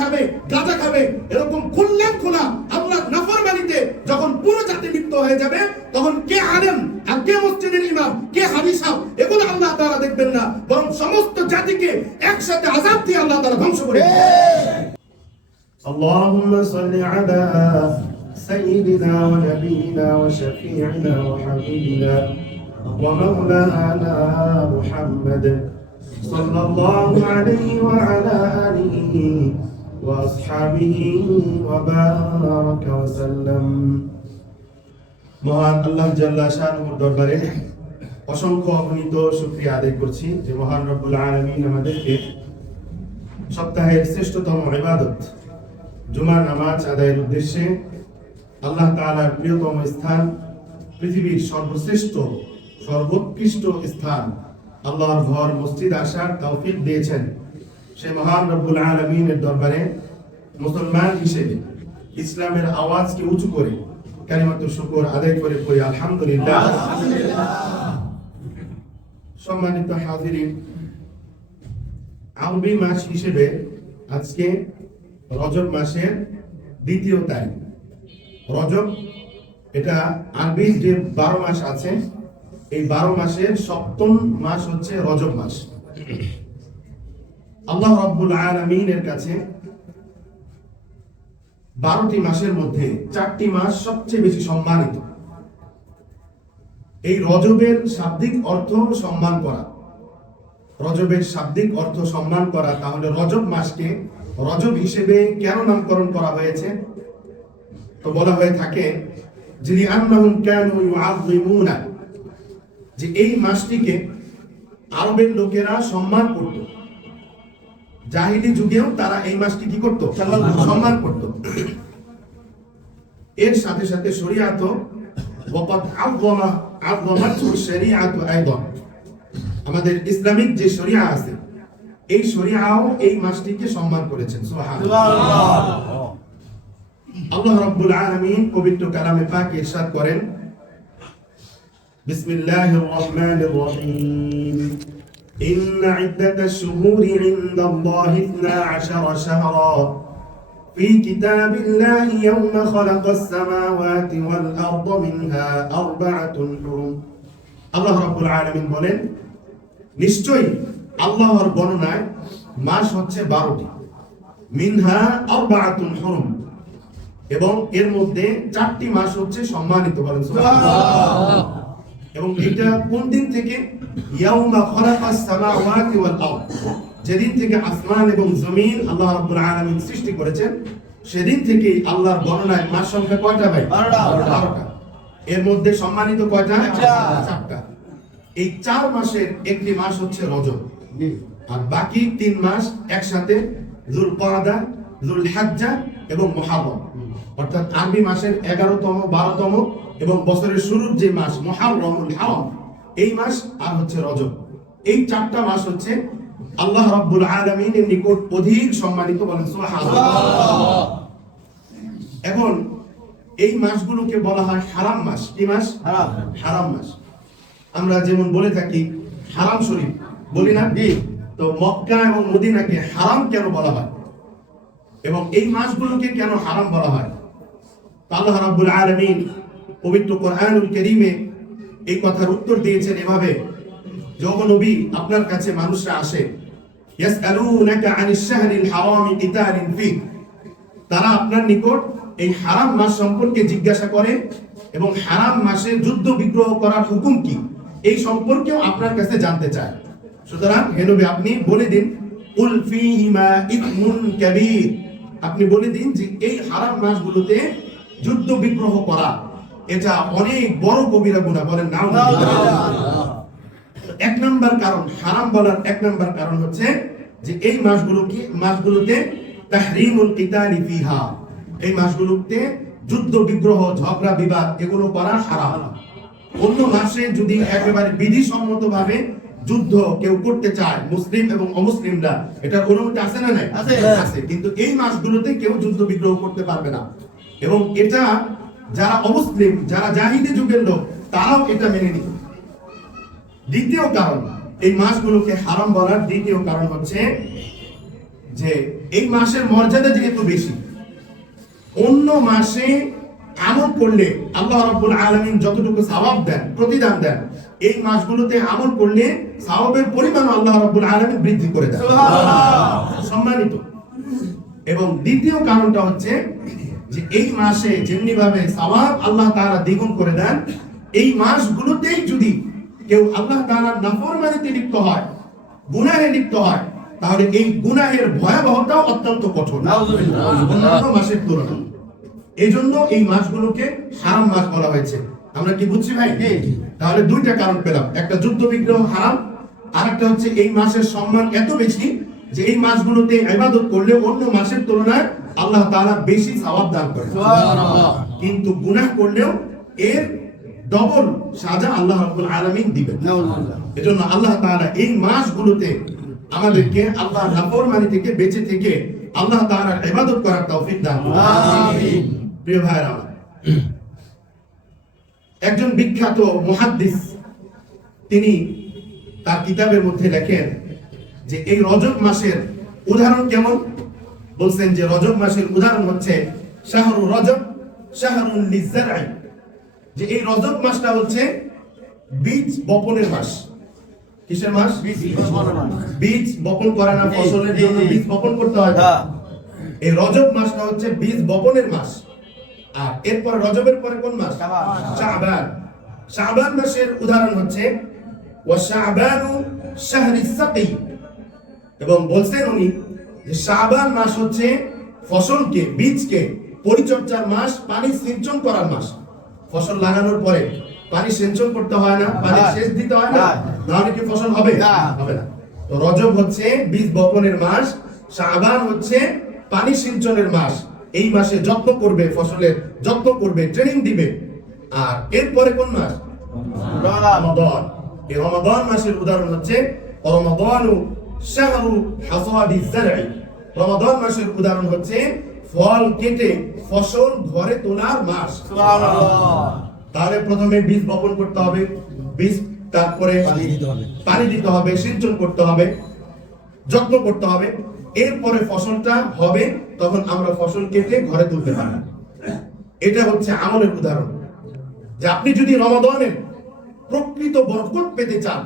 খাবে, গাঁজা খাবে, এরকম খুললাম খোলা আল্লাহর নাফরমানিতে যখন পুরো জাতি লিপ্ত হয়ে যাবে, তখন কে আলেম আর কে মসজিদের ইমাম, কে হাজি সাহেব, এগুলো আল্লাহ তাআলা দেখবেন না, বরং সমস্ত জাতিকে একসাথে আযাব দিয়ে আল্লাহ তাআলা ধ্বংস করে দিবেন। اللهم صل على سيدنا ونبينا وشفيعنا وحبيبنا ومولانا محمد صلى الله عليه وعلى آله وأصحابه وبارك وسلم। মহান আল্লাহ জাল্লা শানুর দরবারে অসংখ্য অগণিত শুকরিয়া আদায় করছি যে মহান রব্বুল আলামিন আমাদেরকে সপ্তাহের শ্রেষ্ঠতম ইবাদত জুমার নামাজ আদায়ের উদ্দেশ্যে আল্লাহ তাআলার প্রিয়তম স্থান, পৃথিবীর সর্বশ্রেষ্ঠ সর্বোৎকৃষ্ট স্থান আল্লাহর ঘর মসজিদ আসার তৌফিক দিয়েছেন। সে মহান রব্বুল আলামিনের দরবারে মুসলমান হিসেবে ইসলামের আওয়াজকে উঁচু করে কালিমাতুশ শুকর আদায় করে পড়ি আলহামদুলিল্লাহ। সম্মানিত হাজিরিন, আরবি মাস হিসেবে আজকে রজব মাসের 2য় তারিখ। রজব এটা আরবির যে 12 মাস আছে, এই 12 মাসের 7ম মাস হচ্ছে রজব মাস। আল্লাহ রাব্বুল আলামিনের কাছে 12টি মাসের মধ্যে 4টি মাস সবচেয়ে বেশি সম্মানিত। এই রজবের শাব্দিক অর্থ সম্মান করা, রজবের শাব্দিক অর্থ সম্মান করা। তাহলে রজব মাসকে রজব হিসেবে কেন নামকরণ করা হয়েছে? তো বলা হয়ে থাকে যে লিআন্নাহুম কানু ইউআযিমুনা, যে এই মাসটিকে আরবের লোকেরা সম্মান করত। জাহিলি যুগেও তারা এই মাসটি কি করত? সম্মান করত। এর সাথে সাথে শরীয়ত ওয়াকাদ আযযামাতু শরীআতু আইদান, আমাদের ইসলামিক যে শরীআ আছে এই শরীআও এই মাসটিকে সম্মান করেছেন। সুবহানাল্লাহ। আল্লাহ রাব্বুল আলামিন পবিত্র কালামে পাকে ইরশাদ করেন, বিসমিল্লাহির রহমানির রহিম, ইন্না ইদ্দাতাশ শুহুরি ইনদাল্লাহি 12 শাহরা ফি কিতাবিল্লাহি ইয়াওমা খালাকাস সামাওয়াতি ওয়াল আরদা মিনহা আরবা'তুন হুরুম। আল্লাহ রাব্বুল আলামিন বলেন, নিশ্চয়ই আল্লাহর গণনায় মাস হচ্ছে 12টি, মিনহা আরবা'তুন হুরুম, এবং এর মধ্যে 4টি মাস হচ্ছে সম্মানিত। বলেন সুবহানাল্লাহ। এবং এটা কোন দিন থেকে? ইয়াউমা খালাকাস সামাওয়াতি ওয়াল আরদ, যেদিন থেকে আসমান এবং জমিন আল্লাহ রাব্বুল আলামিন সৃষ্টি করেছেন, সেদিন থেকেই আল্লাহর গণনায় মাস সংখ্যা কয়টা ভাই? 12টা। এর মধ্যে সম্মানিত কয়টা? 4টা। এই 4 মাসের একটি মাস হচ্ছে রজব, আর বাকি 3 মাস একসাথে যুলকাদা, যুলহিজ্জা এবং মুহররম, অর্থাৎ আরবি মাসের 11তম, 12তম এবং বছরের শুরুর যে মাস মুহররমুল হারাম, এই মাস আর হচ্ছে রজব। এই 4টা মাস হচ্ছে আল্লাহ রাব্বুল আলামিনের নিকট অধিক সম্মানিত। বলেন সুবহানাল্লাহ। এখন এই মাসগুলোকে বলা হয় হারাম মাস। কি মাস? হারাম মাস। আমরা যেমন বলে থাকি হারাম শরীফ, বলি না? তো মক্কা এবং মদিনাকে হারাম কেন বলা হয় এবং এই মাসগুলোকে কেন হারাম বলা হয়? আল্লাহ রাব্বুল আলামিন পবিত্র কোরআনুল কারীমে এই কথার উত্তর দিয়েছেন এভাবে, যখন নবী আপনার কাছে মানুষরা আসে, ইয়াসআলুনাকা আনিশ শাহরিল হারামি কিতালিন ফি, তারা আপনার নিকট এই হারাম মাস সম্পর্কে জিজ্ঞাসা করে এবং হারাম মাসে যুদ্ধ বিগ্রহ করার হুকুম কি এই সম্পর্কেও আপনার কাছে জানতে চায়। সুতরাং হে নবী আপনি বলে দিন, কুল ফীহিমা ইসমুন কাবীর, আপনি বলে দিন যে এই হারাম মাসগুলোতে যুদ্ধ বিগ্রহ করা এটা অনেক বড় কবিরা গুনাহ। বলেন নাউযুবিল্লাহ। 1 নম্বর কারণ, হারাম বলার 1 নম্বর কারণ হচ্ছে যে এই মাসগুলোতে তাহরিমুল কিতালি ফিহা, এই মাসগুলোতে যুদ্ধ বিগ্রহ, ঝগড়া বিবাদ এগুলো করা হারাম। অন্য মাসে যদি একেবারে বিধিসম্মতভাবে যুদ্ধ কেউ করতে চায়, মুসলিম এবং অমুসলিমরা, এটার অনুমতি আছে না নাই? আছে। কিন্তু এই মাসগুলোতে কেউ যুদ্ধ বিগ্রহ করতে পারবে না, এবং এটা যারা অমুসলিম, যারা জাহিলি যুগের লোক, তারাও এটা মেনে নিত। দ্বিতীয় কারণ, এই মাসগুলোকে হারাম বলার দ্বিতীয় কারণ হচ্ছে যে এই মাসের মর্যাদা যেহেতু বেশি, অন্য মাসে আমল করলে আল্লাহ রাব্বুল আলামিন যতটুকু সওয়াব দেন, প্রতিদান দেন, এই মাসগুলোতে আমল করলে সওয়াবের পরিমাণ আল্লাহ রাব্বুল আলামিন বৃদ্ধি করে দেন, সম্মানিত। এবং দ্বিতীয় কারণটা হচ্ছে যে এই মাসে যেমনি ভাবে সওয়াব আল্লাহ তাআলা দ্বিগুণ করে দেন, এই মাসগুলোতেই যদি কেউ আল্লাহ তাআলার নাফরমানিতে লিপ্ত হয়, গুনাহে লিপ্ত হয়, তাহলে এই গুনাহের ভয়াবহতাও অত্যন্ত কঠোর অন্যান্য মাসের তুলনায়। এই জন্য এই মাসগুলোকে হারাম মাস বলা হয়েছে। আমরা কি বুঝছি ভাই? তাহলে দুইটা কারণ পেলাম, একটা যুদ্ধ বিগ্রহ হারাম, আর একটা হচ্ছে এই মাসের সম্মান এত বেশি যে এই মাসগুলোতে ইবাদত করলে অন্য মাসের তুলনায় আল্লাহ তাআলা বেশি সওয়াব দান করেন। কিন্তু গুনাহ করলেও এর ডবল সাজা আল্লাহ রাব্বুল আলামিন দিবেন। এজন্য আল্লাহ তাআলা এই মাসগুলোতে আমাদেরকে আল্লাহর নাফরমানি থেকে বেঁচে থেকে আল্লাহ তাআলার ইবাদত করার তৌফিক দান করুন। আমিন। প্রিয় ভাইরা আমার, একজন বিখ্যাত মুহাদ্দিস তিনি তার কিতাবের মধ্যে লেখেন যে এই রজব মাসের উদাহরণ কেমন। বলছেন যে রজব মাসের উদাহরণ হচ্ছে শাহরু রজব শাহরুন লিজ্জারঈ, যে এই রজব মাসটা হচ্ছে বীজ বপনের মাস। কিসের মাস? বীজ বপন করা না, ফসলের জন্য বীজ বপন করতে হয়। এই রজব মাসটা হচ্ছে বীজ বপনের মাস। আর এরপর রজবের পরে কোন মাস? শাবান। শাবান মাসের উদাহরণ হচ্ছে ওয়া শাবানু শাহরিস সাকি, এবং বলছেন উনি যে শাবান মাস হচ্ছে ফসলকে, বীজকে পরিচর্যার মাস, পানি সিঞ্চন করার মাস। ফসল লাগানোর পরে পানি সিঞ্চন করতে হয় না, পানি সেচ দিতে হয় না, তাহলে কি ফসল হবে? হবে না। তো রজব হচ্ছে বীজ বপনের মাস, শাবান হচ্ছে পানি সিঞ্চনের মাস। এই মাসে যত্ন করবে, ফসলের যত্ন করবে, ট্রেনিং দিবে। আর এরপরে কোন মাস? রমাদান। এই রমাদান মাসের উদাহরণ হচ্ছে রমাদানু শাহরু হাসাদিজ জারঈ। রমাদান মাসের উদাহরণ হচ্ছে ফল কেটে ফসল ঘরে তোলার মাস। সুবহানাল্লাহ। তাহলে প্রথমে বীজ বপন করতে হবে, বীজ তারপরে পানি দিতে হবে, সিঞ্চন করতে হবে, যত্ন করতে হবে। এরপরে ফসলটা হবে, তখন আমরা ফসল কেটে ঘরে তুলতে পারি। এটা হচ্ছে আমলের উদাহরণ। যে আপনি যদি রমাদানের প্রকৃত বরকত পেতে চান,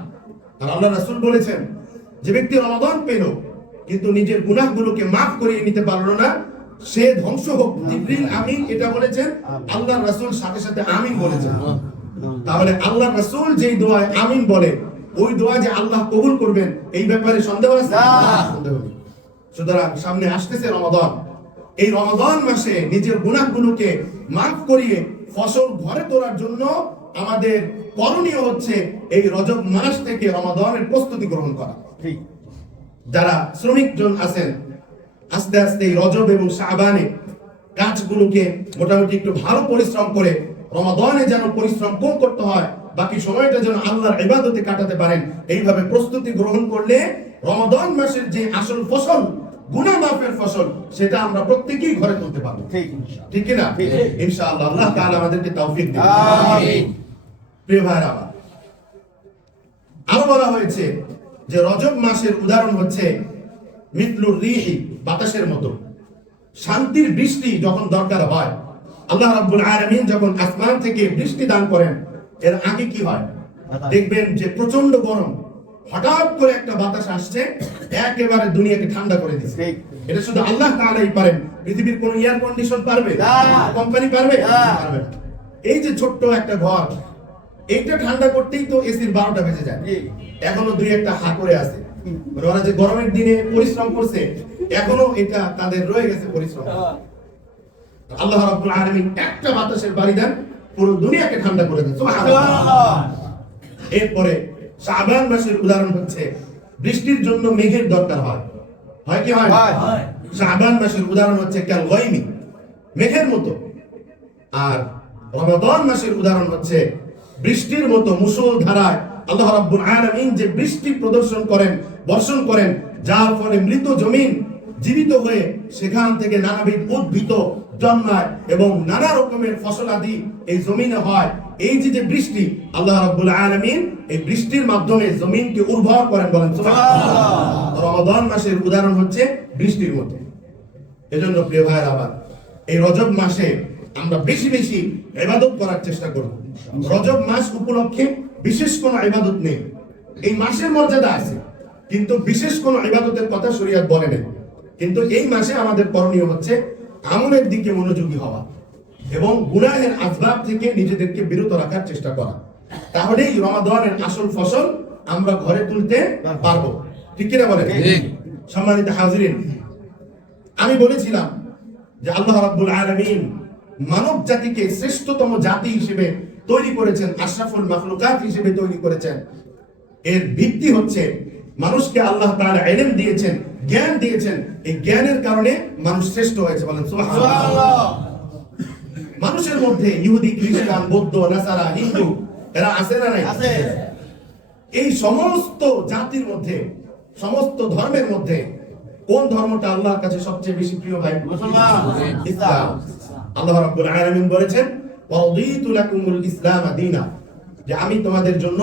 আর আল্লাহ রাসূল বলেছেন যে ব্যক্তি রমাদান পেল কিন্তু নিজের গুনাহগুলোকে মাফ করিয়ে নিতে পারলো না, সে ধ্বংস হোক। জিবরিল আমিন এটা বলেছেন, আল্লাহ রাসূল সাথে সাথে আমিন বলেছেন। তাহলে আল্লাহ রাসূল যেই দোয়ায় আমিন বলে, ওই দোয়া যে আল্লাহ কবুল করবেন এই ব্যাপারে সন্দেহ আছে? সন্দেহ নেই। সুতরাং সামনে আসতেছে রমাদান। এই রমাদান মাসে নিজের গুনাহগুলোকে মাফ করিয়ে ফসল ঘরে তোলার জন্য আমাদের করণীয় হচ্ছে এই রজব মাস থেকে রমাদানের প্রস্তুতি গ্রহণ করা। যারা শ্রমিকজন আছেন, আস্তে আস্তে এই রজব এবং শাবানে কাজগুলোকে মোটামুটি একটু ভালো পরিশ্রম করে রমাদানে যেন পরিশ্রম কম করতে হয়, বাকি সময়টা যেন আল্লাহর ইবাদতে কাটাতে পারেন, এইভাবে প্রস্তুতি গ্রহণ করলে রমাদান মাসের যে আসল ফসল, গুনাহ মাফের ফসল, সেটা আমরা প্রত্যেকেই ঘরে তুলতে পারবো। ঠিক কি না? ইনশাআল্লাহ আল্লাহ তাআলা আমাদেরকে তৌফিক দিন। আমিন। প্রিয় ভাইরা আমার, আরো বলা হয়েছে যে রজব মাসের উদাহরণ হচ্ছে মিথলুর রিহি, বাতাসের মতো। শান্তির বৃষ্টি যখন দরকার হয়, আল্লাহ রাব্বুল আলামিন যখন আসমান থেকে বৃষ্টি দান করেন, এর আগে কি হয়? দেখবেন যে প্রচন্ড গরম, হঠাৎ করে একটা বাতাস আসছে, একেবারে দুনিয়াকে ঠান্ডা করে দিচ্ছে। এটা শুধু আল্লাহ তাআলাই পারেন। পৃথিবীর কোন এয়ার কন্ডিশন পারবে? কোম্পানি পারবে? পারবে না। এই যে ছোট্ট একটা ঘর, এইটা ঠান্ডা করতেই তো এসির 12টা বেজে যায়, এখনো দুই একটা হা করে আছে। ওরা যে গরমের দিনে পরিশ্রম করছে, এখনো এটা তাদের রয়ে গেছে পরিশ্রম। আল্লাহ রাব্বুল আলামিন একটা বাতাসের বাড়ি দেন, পুরো দুনিয়াকে ঠান্ডা করে দেন। সুবহানাল্লাহ। এরপরে শাবান মাসের উদাহরণ হচ্ছে বৃষ্টির জন্য মেঘের দরকার হয়। হয় কি হয়? শাবান মাসের উদাহরণ হচ্ছে কাল গায়মি, মেঘের মতো। আর রমাদান মাসের উদাহরণ হচ্ছে বৃষ্টির মতো মুষলধারায় আল্লাহ রাব্বুল আলামিন যে বৃষ্টি প্রদর্শন করেন, বর্ষণ করেন, যার ফলে মৃত জমিন জীবিত হয়ে সেখান থেকে নানাবিধ উদ্ভিদ জন্মায় এবং নানা রকমের ফসলাদি এই জমিনে হয়। এই যে বৃষ্টি, আল্লাহ রাব্বুল আলামিন এই বৃষ্টির মাধ্যমে জমিনকে উর্বর করেন। বলেন সুবহানাল্লাহ। রমাদান মাসের উদাহরণ হচ্ছে বৃষ্টির মতো। এজন্য প্রিয় ভাইয়ের আমার এই রজব মাসে আমরা বেশি বেশি ইবাদত করার চেষ্টা করব। রজব মাস উপলক্ষে বিশেষ কোনো ইবাদত নেই, এই মাসের মর্যাদা আছে, কিন্তু বিশেষ কোনো ইবাদতের কথা শরীয়ত বলে না। কিন্তু এই মাসে আমাদের করণীয় হচ্ছে আমলের দিকে মনোযোগী হওয়া এবং গুনাহের আসবাব থেকে নিজেদেরকে বিরত রাখার চেষ্টা করা। তাহলেই রমাদানের আসল ফসল আমরা ঘরে তুলতে পারবো। ঠিক কিনা বলেন? সম্মানিত হাজিরিন, আমি বলেছিলাম যে আল্লাহ রাব্বুল আলামিন মানব জাতিকে শ্রেষ্ঠতম জাতি হিসেবে তৈরি করেছেন, আশরাফুল মাখলুকাত হিসেবে তৈরি করেছেন। এর ভিত্তি হচ্ছে মানুষকে আল্লাহ তাআলা ইলম দিয়েছেন, জ্ঞান দিয়েছেন। এই জ্ঞানের কারণে মানুষ শ্রেষ্ঠ হয়েছে। বলেন সুবহানাল্লাহ। মানুষের মধ্যে ইহুদি, খ্রিস্টান, বৌদ্ধ, নাসারা, হিন্দু এরা আছে না নাই? আছে। এই সমস্ত জাতির মধ্যে, সমস্ত ধর্মের মধ্যে কোন ধর্মটা আল্লাহর কাছে সবচেয়ে বেশি প্রিয় ভাই? মুসলমান, ইসলাম। আল্লাহ রাব্বুল আলামিন বলেছেন ওয়ারদিতু লাকুমুল ইসলাম দীনা, যে আমি তোমাদের জন্য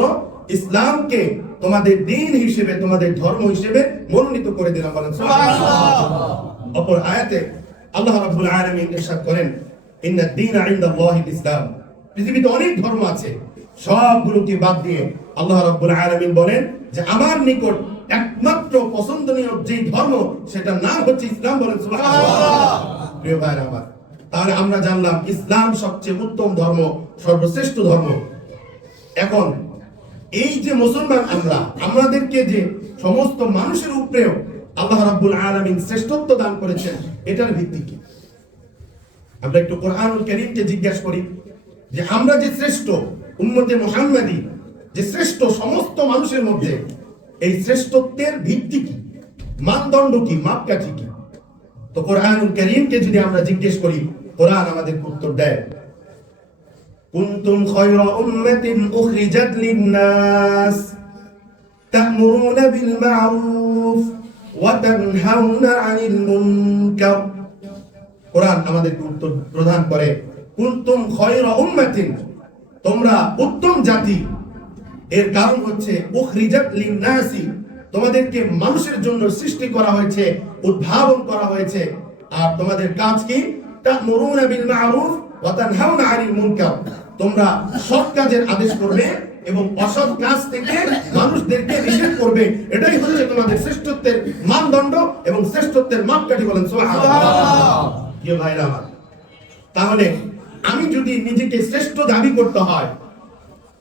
ইসলামকে তোমাদের দ্বীন হিসেবে, তোমাদের ধর্ম হিসেবে মনোনীত করে দিলাম। বলেন সুবহানাল্লাহ। অপর আয়াতে আল্লাহ রাব্বুল আলামিন ইরশাদ করেন ইন্নাদ দীনা ইনদাল্লাহিল ইসলাম। পৃথিবীতে অনেক ধর্ম আছে, সবগুলোকে বাদ দিয়ে আল্লাহ রাব্বুল আলামিন বলেন যে আমার নিকট একমাত্র পছন্দনীয় যে ধর্ম সেটার নাম হচ্ছে ইসলাম। বলেন সুবহানাল্লাহ। প্রিয় ভাইরা আমার, তাহলে আমরা জানলাম ইসলাম সবচেয়ে উত্তম ধর্ম, সর্বশ্রেষ্ঠ ধর্ম। এখন এই যে মুসলমান আমরা, আমাদেরকে যে সমস্ত মানুষের উপরেও আল্লাহ রাব্বুল আলামিন শ্রেষ্ঠত্ব দান করেছেন, এটার ভিত্তি কি? আমরা একটু কোরআনুল কারীমকে জিজ্ঞাসা করি যে আমরা যে শ্রেষ্ঠ উম্মতে মুহাম্মাদী, যে শ্রেষ্ঠ সমস্ত মানুষের মধ্যে, এই শ্রেষ্ঠত্বের ভিত্তি কি, মানদণ্ড কি, মাপকাঠি কি? তো কোরআনুল কারীমকে যদি আমরা জিজ্ঞেস করি, কোরআন আমাদের উত্তর দেয় কুনতুম খায়রা উম্মাতিন উখরিজাত লিন-নাস তা'মুরুনা বিল মা'রুফ ওয়া তানহাউনা 'আনিল মুনকার। কোরআন আমাদের উত্তর প্রদান করে কুনতুম খায়রা উম্মাতিন, তোমরা উত্তম জাতি। এর কারণ হচ্ছে উখরিজাত লিন-নাসি, তোমাদেরকে মানুষের জন্য সৃষ্টি করা হয়েছে, উদ্ভাবন করা হয়েছে। আর তোমাদের কাজ কি? তা'মুরুনা বিল মা'রুফ ওয়া তানহাউনা 'আনিল মুনকার, তোমরা সৎ কাজের আদেশ করবে এবং অসৎ কাজ থেকে মানুষদেরকে নিষেধ করবে। এটাই হচ্ছে তোমাদের শ্রেষ্ঠত্বের মানদণ্ড এবং শ্রেষ্ঠত্বের মাপকাঠি। বলেন সুবহানাল্লাহ। প্রিয় ভাইরা আমার, তাহলে আমি যদি নিজেকে শ্রেষ্ঠ দাবি করতে হয়,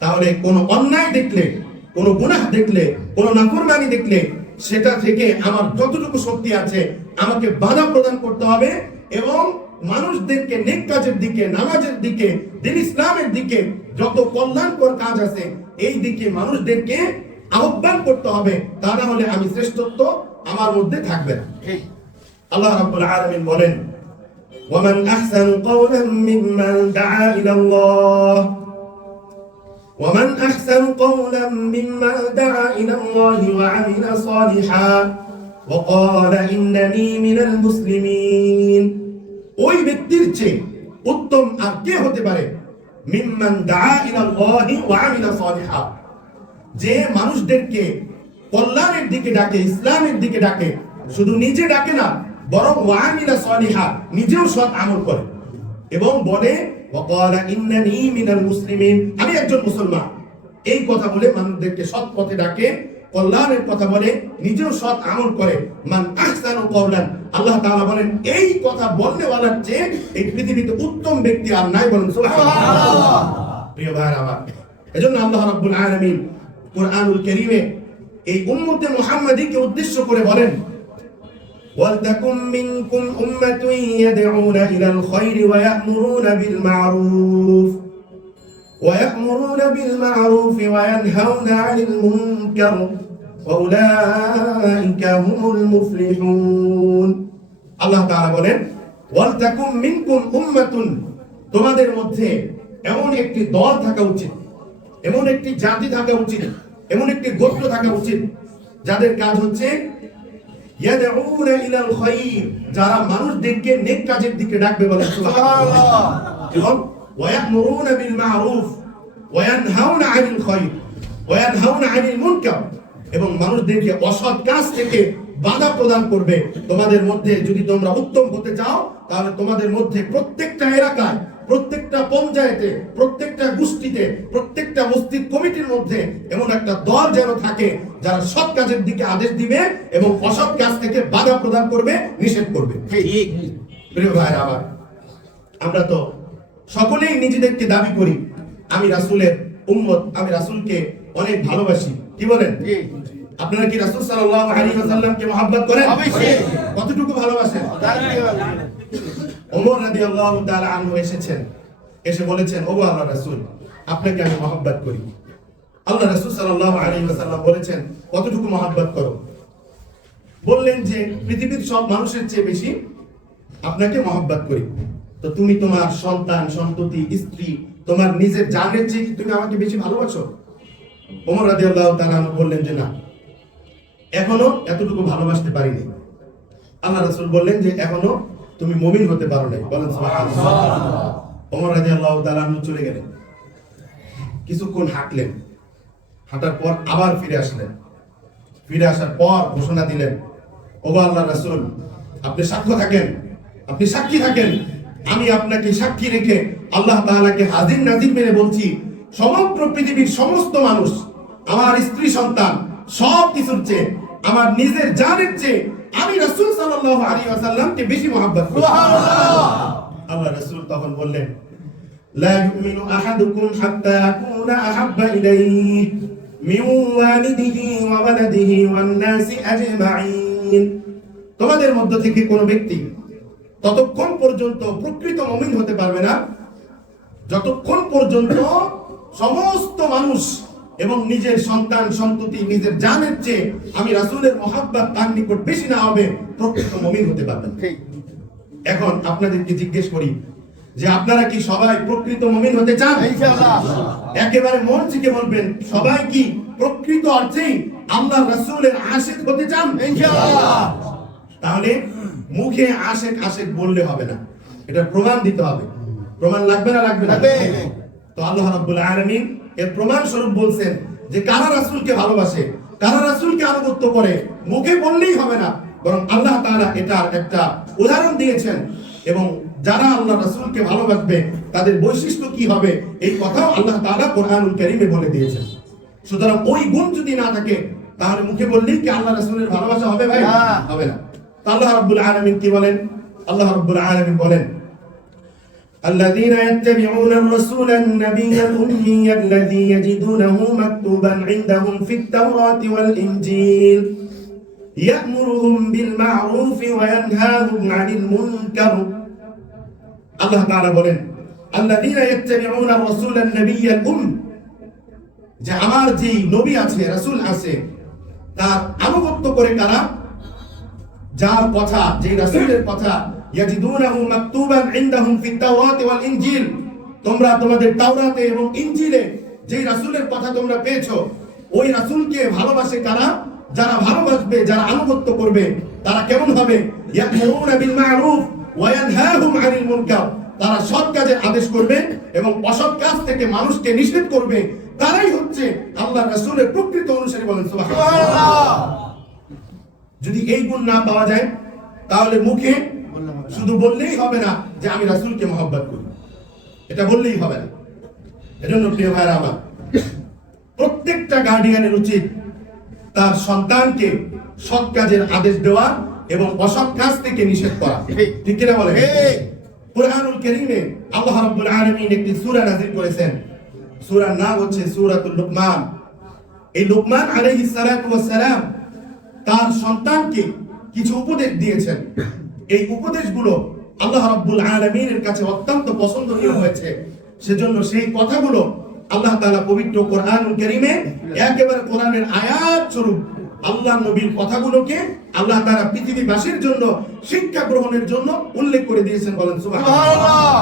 তাহলে কোনো অন্যায় দেখলে, কোনো গুনাহ দেখলে, কোনো নাফরমানি দেখলে, সেটা থেকে আমার যতটুকু শক্তি আছে আমাকে বাধা প্রদান করতে হবে এবং মানুষদেরকে নেক কাজের দিকে, নামাজের দিকে, দ্বীন ইসলামের দিকে, যত কল্যাণকর কাজ আছে এই দিকে মানুষদেরকে আহ্বান করতে হবে। তা না হলে আমি শ্রেষ্ঠত্ব আমার মধ্যে থাকবে না। আল্লাহ রাব্বুল আলামিন বলেন ওয়ামান আহসানু কাওলান মিম্মান দাআ ইলাল্লাহ ومن أحسن قولا ممن دعا إلى الله وعمل صالحا وقال إنني من المسلمين। ওই ব্যক্তির চেয়ে উত্তম আর কে হতে পারে? মিম্মান দাআ ইলাল্লাহি ওয়া আমিলা সালিহা, যে মানুষদেরকে কল্যাণের দিকে ডাকে, ইসলামের দিকে ডাকে, শুধু নিজে ডাকে না, বরং ওয়া আমিলা সালিহা, নিজেও সৎ আমল করে এবং বলে ওয়াকালা ইন্নানি মিনাল মুসলিমিন, আমি একজন মুসলমান। এই কথা বলে মানুষদেরকে সৎ পথে ডাকে, কল্যাণের কথা বলে, নিজেও সৎ আমল করে। মান আহসানু কওলান, আল্লাহ তাআলা বলেন এই কথা বলতে ওয়ালার চেয়ে এই পৃথিবীতে উত্তম ব্যক্তি আর নাই। বলেন সুবহানাল্লাহ। প্রিয় ভাইরা আমার, এজন্য আল্লাহ রাব্বুল আলামিন কুরআনুল কারীমে এই উম্মতে মুহাম্মাদীকে উদ্দেশ্য করে বলেন وَلْتَكُنْ مِنْكُمْ أُمَّةٌ يَدْعُونَ إِلَى الْخَيْرِ وَيَأْمُرُونَ بِالْمَعْرُوفِ وَيَنْهَوْنَ عَنِ الْمُنكَرِ وَأُولَئِكَ هُمُ الْمُفْلِحُونَ। আল্লাহ তাআলা বলেন وَلْتَكُنْ مِنْكُمْ أُمَّةٌ, তোমাদের মধ্যে এমন একটি দল থাকা উচিত, এমন একটি জাতি থাকা উচিত, এমন একটি গোত্র থাকা উচিত যাদের কাজ হচ্ছে ইয়াদউনা ইলাল খায়র, যারা মানুষদেরকে নেক কাজের দিকে ডাকবে। বলেন সুবহানাল্লাহ। এবং ওয়ায়ামুরুনা বিল মা'রুফ ওয়ায়ানহাউনা আনিল খায়র ওয়ায়ানহাউনা আনিল মুনকার, এবং মানুষদেরকে অসৎ কাজ থেকে বাধা প্রদান করবে। তোমাদের মধ্যে যদি তোমরা উত্তম হতে চাও, তাহলে তোমাদের মধ্যে প্রত্যেকটা এলাকায়, প্রত্যেকটা পঞ্চায়েতে, প্রত্যেকটা গোষ্ঠীতে, প্রত্যেকটা মসজিদ কমিটির মধ্যে এমন একটা দল যেন থাকে যারা সৎ কাজের দিকে আদেশ দিবে এবং অসৎ কাজ থেকে বাধা প্রদান করবে, নিষেধ করবে। প্রিয় ভাইরা আমার, আমরা তো সকলেই নিজেদেরকে দাবি করি আমি রাসূলের উম্মত, আমি রাসূলকে অনেক ভালোবাসি। কি বলেন? আপনারা কি রাসূল সাল্লাল্লাহু আলাইহি ওয়াসাল্লামকে মহব্বত করেন? কতটুকু ভালোবাসেন? ওমর রাদিয়াল্লাহু তাআলা আনহু এসে বলেছেন, ওগো আল্লাহর রাসূল, আপনাকে আমি মহব্বত করি। আল্লাহ রাসূল সাল্লাল্লাহু আলাইহি ওয়াসাল্লাম বলেছেন, কতটুকু মহব্বত করো? বললেন যে পৃথিবীর সব মানুষের চেয়ে বেশি আপনাকে মহব্বত করি। তো তুমি তোমার সন্তান, সন্ততি, স্ত্রী, তোমার নিজের জানের চেয়ে কি তুমি আমাকে বেশি ভালোবাসো? ওমর রাদিয়াল্লাহু তাআলা বললেন যে না, এখনো এতটুকু ভালোবাসতে পারিনি। আল্লাহ রাসূল বললেন যে এখনো তুমি মুমিন হতে পারো নাই। বলেন সুবহানাল্লাহ। ওমর রাদিয়াল্লাহু তাআলা চলে গেলেন, কিছুক্ষণ হাঁটলেন, হাঁটার পর আবার ফিরে আসলেন। ফিরে আসার পর ঘোষণা দিলেন, ওগো আল্লাহর রাসূল, আপনি সাক্ষ্য থাকেন, আপনি সাক্ষী থাকেন, আমি আপনাকে সাক্ষী রেখে আল্লাহ তাআলাকে হাজির নাজির মেনে বলছি, সমগ্র পৃথিবীর সমস্ত মানুষ আমার স্ত্রী সন্তান সব কিছুর চেয়ে, আমার নিজের জানের চেয়ে আমি রাসূল সাল্লাল্লাহু আলাইহি ওয়াসাল্লামকে বেশি মহব্বত করি। সুবহানাল্লাহ। আল্লাহ রাসূল তখন বললেন, লা ইউমিনু আহাদুকুম হাত্তা আকুনা আহাব্বা ইলাইহি মিন ওয়ালিদিহি ওয়া ওয়ালাদিহি ওয়ান নাসি আজমাইন। তোমাদের মধ্য থেকে কোন ব্যক্তি ততক্ষণ পর্যন্ত প্রকৃত মুমিন হতে পারবে না যতক্ষণ পর্যন্ত সমস্ত মানুষ এবং নিজের সন্তান, সন্ততি, নিজের জানের চেয়ে আমি রাসূলের মহব্বত তার নিকট বেশি না হবে, প্রকৃত মুমিন হতে পারবেন। এখন আপনাদেরকে জিজ্ঞেস করি যে আপনারা কি সবাই প্রকৃত মুমিন হতে চান? ইনশাআল্লাহ। একেবারে মন থেকে বলবেন, সবাই কি প্রকৃত অর্থেই আল্লাহর রাসূলের আশিক হতে চান? ইনশাআল্লাহ। তাহলে মুখে আশিক আশিক বললে হবে না, এটা প্রমাণ দিতে হবে। প্রমাণ লাগবে না? লাগবে না। তো আল্লাহ রাব্বুল আলামিন এর প্রমাণ স্বরূপ বলছেন যে কারা রাসূলকে ভালোবাসে, কারা রাসূলকে আনুগত্য করে, মুখে বললেই হবে না, বরং আল্লাহ তাআলা এটার একটা উদাহরণ দিয়েছেন এবং যারা আল্লাহ রাসূলকে ভালোবাসবে তাদের বৈশিষ্ট্য কি হবে এই কথাও আল্লাহ তাআলা কোরআনুল কারীমে বলে দিয়েছেন। সুতরাং ওই গুণ যদি না থাকে তাহলে মুখে বললেই কি আল্লাহ রাসূলের ভালোবাসা হবে ভাই? হবে না। আল্লাহ রাব্বুল আলামিন কি বলেন? আল্লাহ রাব্বুল আলামিন বলেন, الذين يتبعون الرسول النبي الأمي الذي يجدونه مكتوبا عندهم في التوراة والإنجيل يأمرهم بالمعروف وينهاهم عن المنكر। الله تعالى বলেন, الذين يتبعون الرسول النبي الأم, যে আমার যে নবী আছে, রাসূল আছে, তার আনুগত্য করে কারা? যার কথা, যে রাসূলের কথা, ইয়াজিদুনাহু মাকতুবান ইনদাহুম ফিত তাওরাতি ওয়াল ইনজিল, তোমরা তোমাদের তাওরাতে এবং ইনজিলে যে রাসূলের কথা তোমরা পেয়েছো, ওই রাসূলকে ভালোবাসে কারা? যারা ভালোবাসবে, যারা আনুগত্য করবে, তারা কেমন হবে? ইয়া'মুরুনা বিল মা'রুফ ওয়া ইয়ানহাহুম আনিল মুনকার, তারা সৎ কাজের আদেশ করবে এবং অসৎ কাজ থেকে মানুষকে নিষেধ করবে। তারাই হচ্ছে আল্লাহর রাসূলের প্রকৃত অনুসারী। বলেন সুবহানাল্লাহ। যদি এই গুণ না পাওয়া যায় তাহলে মুখে শুধু বললেই হবে না যে আমি রাসূলকে মহব্বত করি, এটা বললেই হবে না। এজন্য প্রিয় ভাইরা আমার, প্রত্যেকটা গার্ডিয়ানের উচিত তার সন্তানকে সৎ কাজের আদেশ দেওয়া এবং অসৎ কাজ থেকে নিষেধ করা। ঠিক কিনা বলেন? কুরআনুল কারীমে আল্লাহ রাব্বুল আলামিন একটি সূরা নাযিল করেছেন। সূরার নাম হচ্ছে সূরাতুল লুকমান। এই লুকমান আলাইহিস সালাতু ওয়াস সালাম তার সন্তানকে কিছু উপদেশ দিয়েছেন। এই উপদেশগুলো আল্লাহ রাব্বুল আলামিনের কাছে অত্যন্ত পছন্দনীয় হয়েছে, সেজন্য সেই কথাগুলো আল্লাহ তাআলা পবিত্র কোরআনুল কারীমে একেবারে কোরআনের আয়াত স্বরূপ আল্লাহ নবীর কথাগুলোকে আল্লাহ তাআলা পৃথিবীবাসীর জন্য শিক্ষা গ্রহণের জন্য উল্লেখ করে দিয়েছেন। বলেন সুবহানাল্লাহ।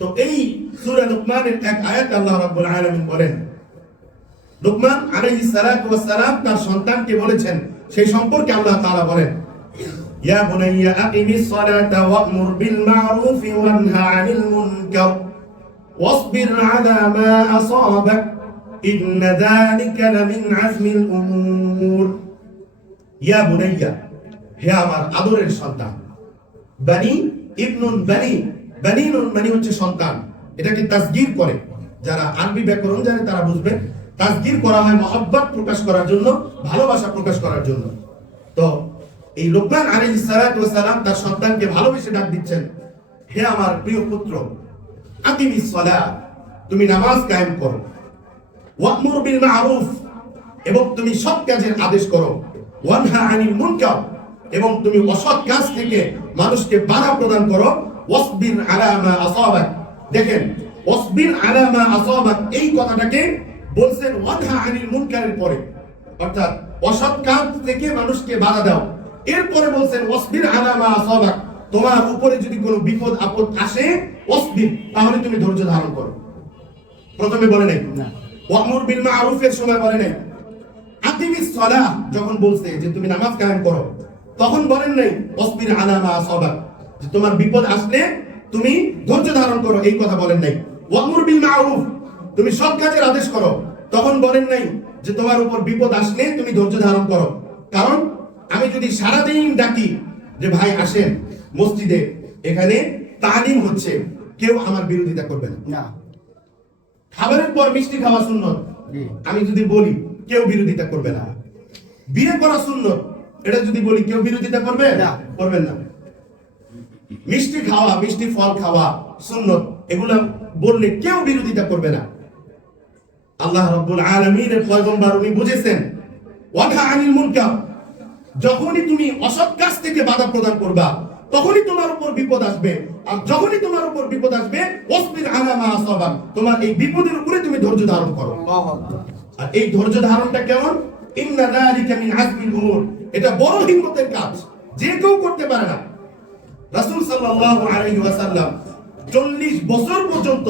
তো এই সূরা লুকমানের এক আয়াত আল্লাহ রাব্বুল আলামিন বলেন, লুকমান আলাইহিস সালাতু ওয়াস সালাম তার সন্তানকে বলেছেন, সেই সম্পর্কে আল্লাহ তাআলা বলেন, ইয়া বুনাইয়া আকিমিস সালাতা ওয়া'মুর বিল মা'রুফি ওয়ানহা আনিল মুনকার ওয়াসবির আলা মা আসাবাক ইন্না যালিকা লামিন আজমিল উমুর। ইয়া বুনাইয়া, হে আমার আদরের সন্তান। বানি ইবনুন বানি, বানিনুন মানে হচ্ছে সন্তান, এটাকে তাসগীর করে, যারা আরবি ব্যাকরণ জানে তারা বুঝবে। তাসগীর করা হয় মহব্বত প্রকাশ করার জন্য, ভালোবাসা প্রকাশ করার জন্য। তো এই লোকমান আলাইহিস সালাতু ওয়াস সালাম তার সন্তানকে ভালোবেসে ডাক দিচ্ছেন, হে আমার প্রিয় পুত্র, আকিমিস সালাহ, তুমি নামাজ কায়েম করো, ওয়া'মুর বিল মা'রুফ, এবং তুমি সৎ কাজের আদেশ করো, ওয়ানহা আনিল মুনকার, এবং তুমি অসৎ কাজ থেকে মানুষকে বাধা প্রদান করো, ওয়াসবির আলা মা আসাবাক। দেখেন, ওয়াসবির আলা মা আসাবাক এই কথাটাকে বলছেন ওয়ানহা আনিল মুনকারের পরে, অর্থাৎ অসৎ কাজ থেকে মানুষকে বাধা দাও। এরপরে বলছেন ওয়াসবির আলা মা আসাবাক, তোমার উপরে যদি কোনো বিপদ আপদ আসে, ওয়াসবির, তাহলে তুমি ধৈর্য ধারণ করো। প্রথমে বলে নাই ওয়া'মুর বিল মা'রুফের সময় বলে নাই। আকিমিস সালাহ যখন বলছে যে তুমি নামাজ কায়েম করো, তখন বলেন নাই ওয়াসবির আলা মা আসাবাক, যে তোমার বিপদ আসলে তুমি ধৈর্য ধারণ করো, এই কথা বলেন নাই। ওয়া'মুর বিল মা'রুফ, তুমি সৎ কাজের আদেশ করো, তখন বলেন নাই যে তোমার উপর বিপদ আসলে তুমি ধৈর্য ধারণ করো। কারণ আমি যদি সারাদিন ডাকি যে ভাই আসেন মসজিদে, এখানে তালিম হচ্ছে, কেউ আমার বিরোধিতা করবে না। খাবারের পর মিষ্টি খাওয়া সুন্নত, আমি যদি বলি কেউ বিরোধিতা করবে না। বিয়ে করা সুন্নত, এটা যদি বলি কেউ বিরোধিতা করবে না, করবেন না। মিষ্টি খাওয়া, মিষ্টি ফল খাওয়া সুন্নত, এগুলো বললে কেউ বিরোধিতা করবে না। আল্লাহ রাব্বুল আলামিনের পয়গম্বর উনি বুঝেছেন ওয়ানহা আনিল মুনকার, যখনই তুমি অসৎ কাজ থেকে বাধা প্রদান করবা, তখনই তোমার উপর বিপদ আসবে, আর যখনই তোমার উপর বিপদ আসবে ওয়াসবির আলা মা আসাবাক, তোমার এই বিপদের উপরে তুমি ধৈর্য ধারণ করো। আর এই ধৈর্য ধারণটা কেমন? ইন্না যালিকা মিন আযমিল উমুর, এটা বড় হিম্মতের কাজ, যে কেউ করতে পারে না। রাসূল সাল্লাল্লাহু আলাইহি ওয়াসাল্লাম 40 বছর পর্যন্ত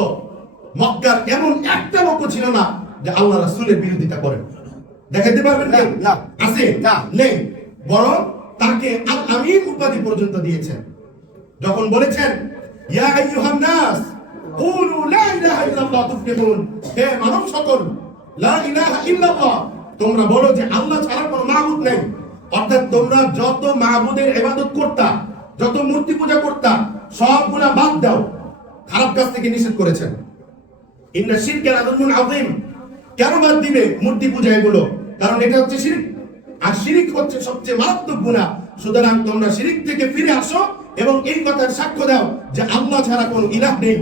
মক্কার এমন একটা লোক ছিল না যে আল্লাহ রাসূলের বিরোধিতা করে। দেখাতে পারবেন না? আছে না? নেই। বরং তাকে আল আমিন উপাধি পর্যন্ত দিয়েছেন। যখন বলেছেন ইয়া আইয়ুহান নাস কুলু লা ইলাহা ইল্লাল্লাহ তুফলিহুন, হে মানব সকল, লা ইলাহা ইল্লাল্লাহ, তোমরা বলো যে আল্লাহ ছাড়া কোনো মাবুদ নেই। অর্থাৎ তোমরা যত মাবুদের ইবাদত করতা, যত মূর্তি পূজা করতা, সবগুলা বাদ দাও। খারাপ কাজ থেকে নিষেধ করেছেন। ইন্না শিরকা লাযুলমুন আযীম, কেন বাদ দিবে মূর্তি পূজা এগুলো? কারণ এটা হচ্ছে শিরক, আর শিরক হচ্ছে সবচেয়ে মারাত্মক গুনাহ। সুতরাং তোমরা শিরক থেকে ফিরে আসো এবং এই কথার সাক্ষ্য দাও যে আল্লাহ ছাড়া কোনো ইলাহ নেই।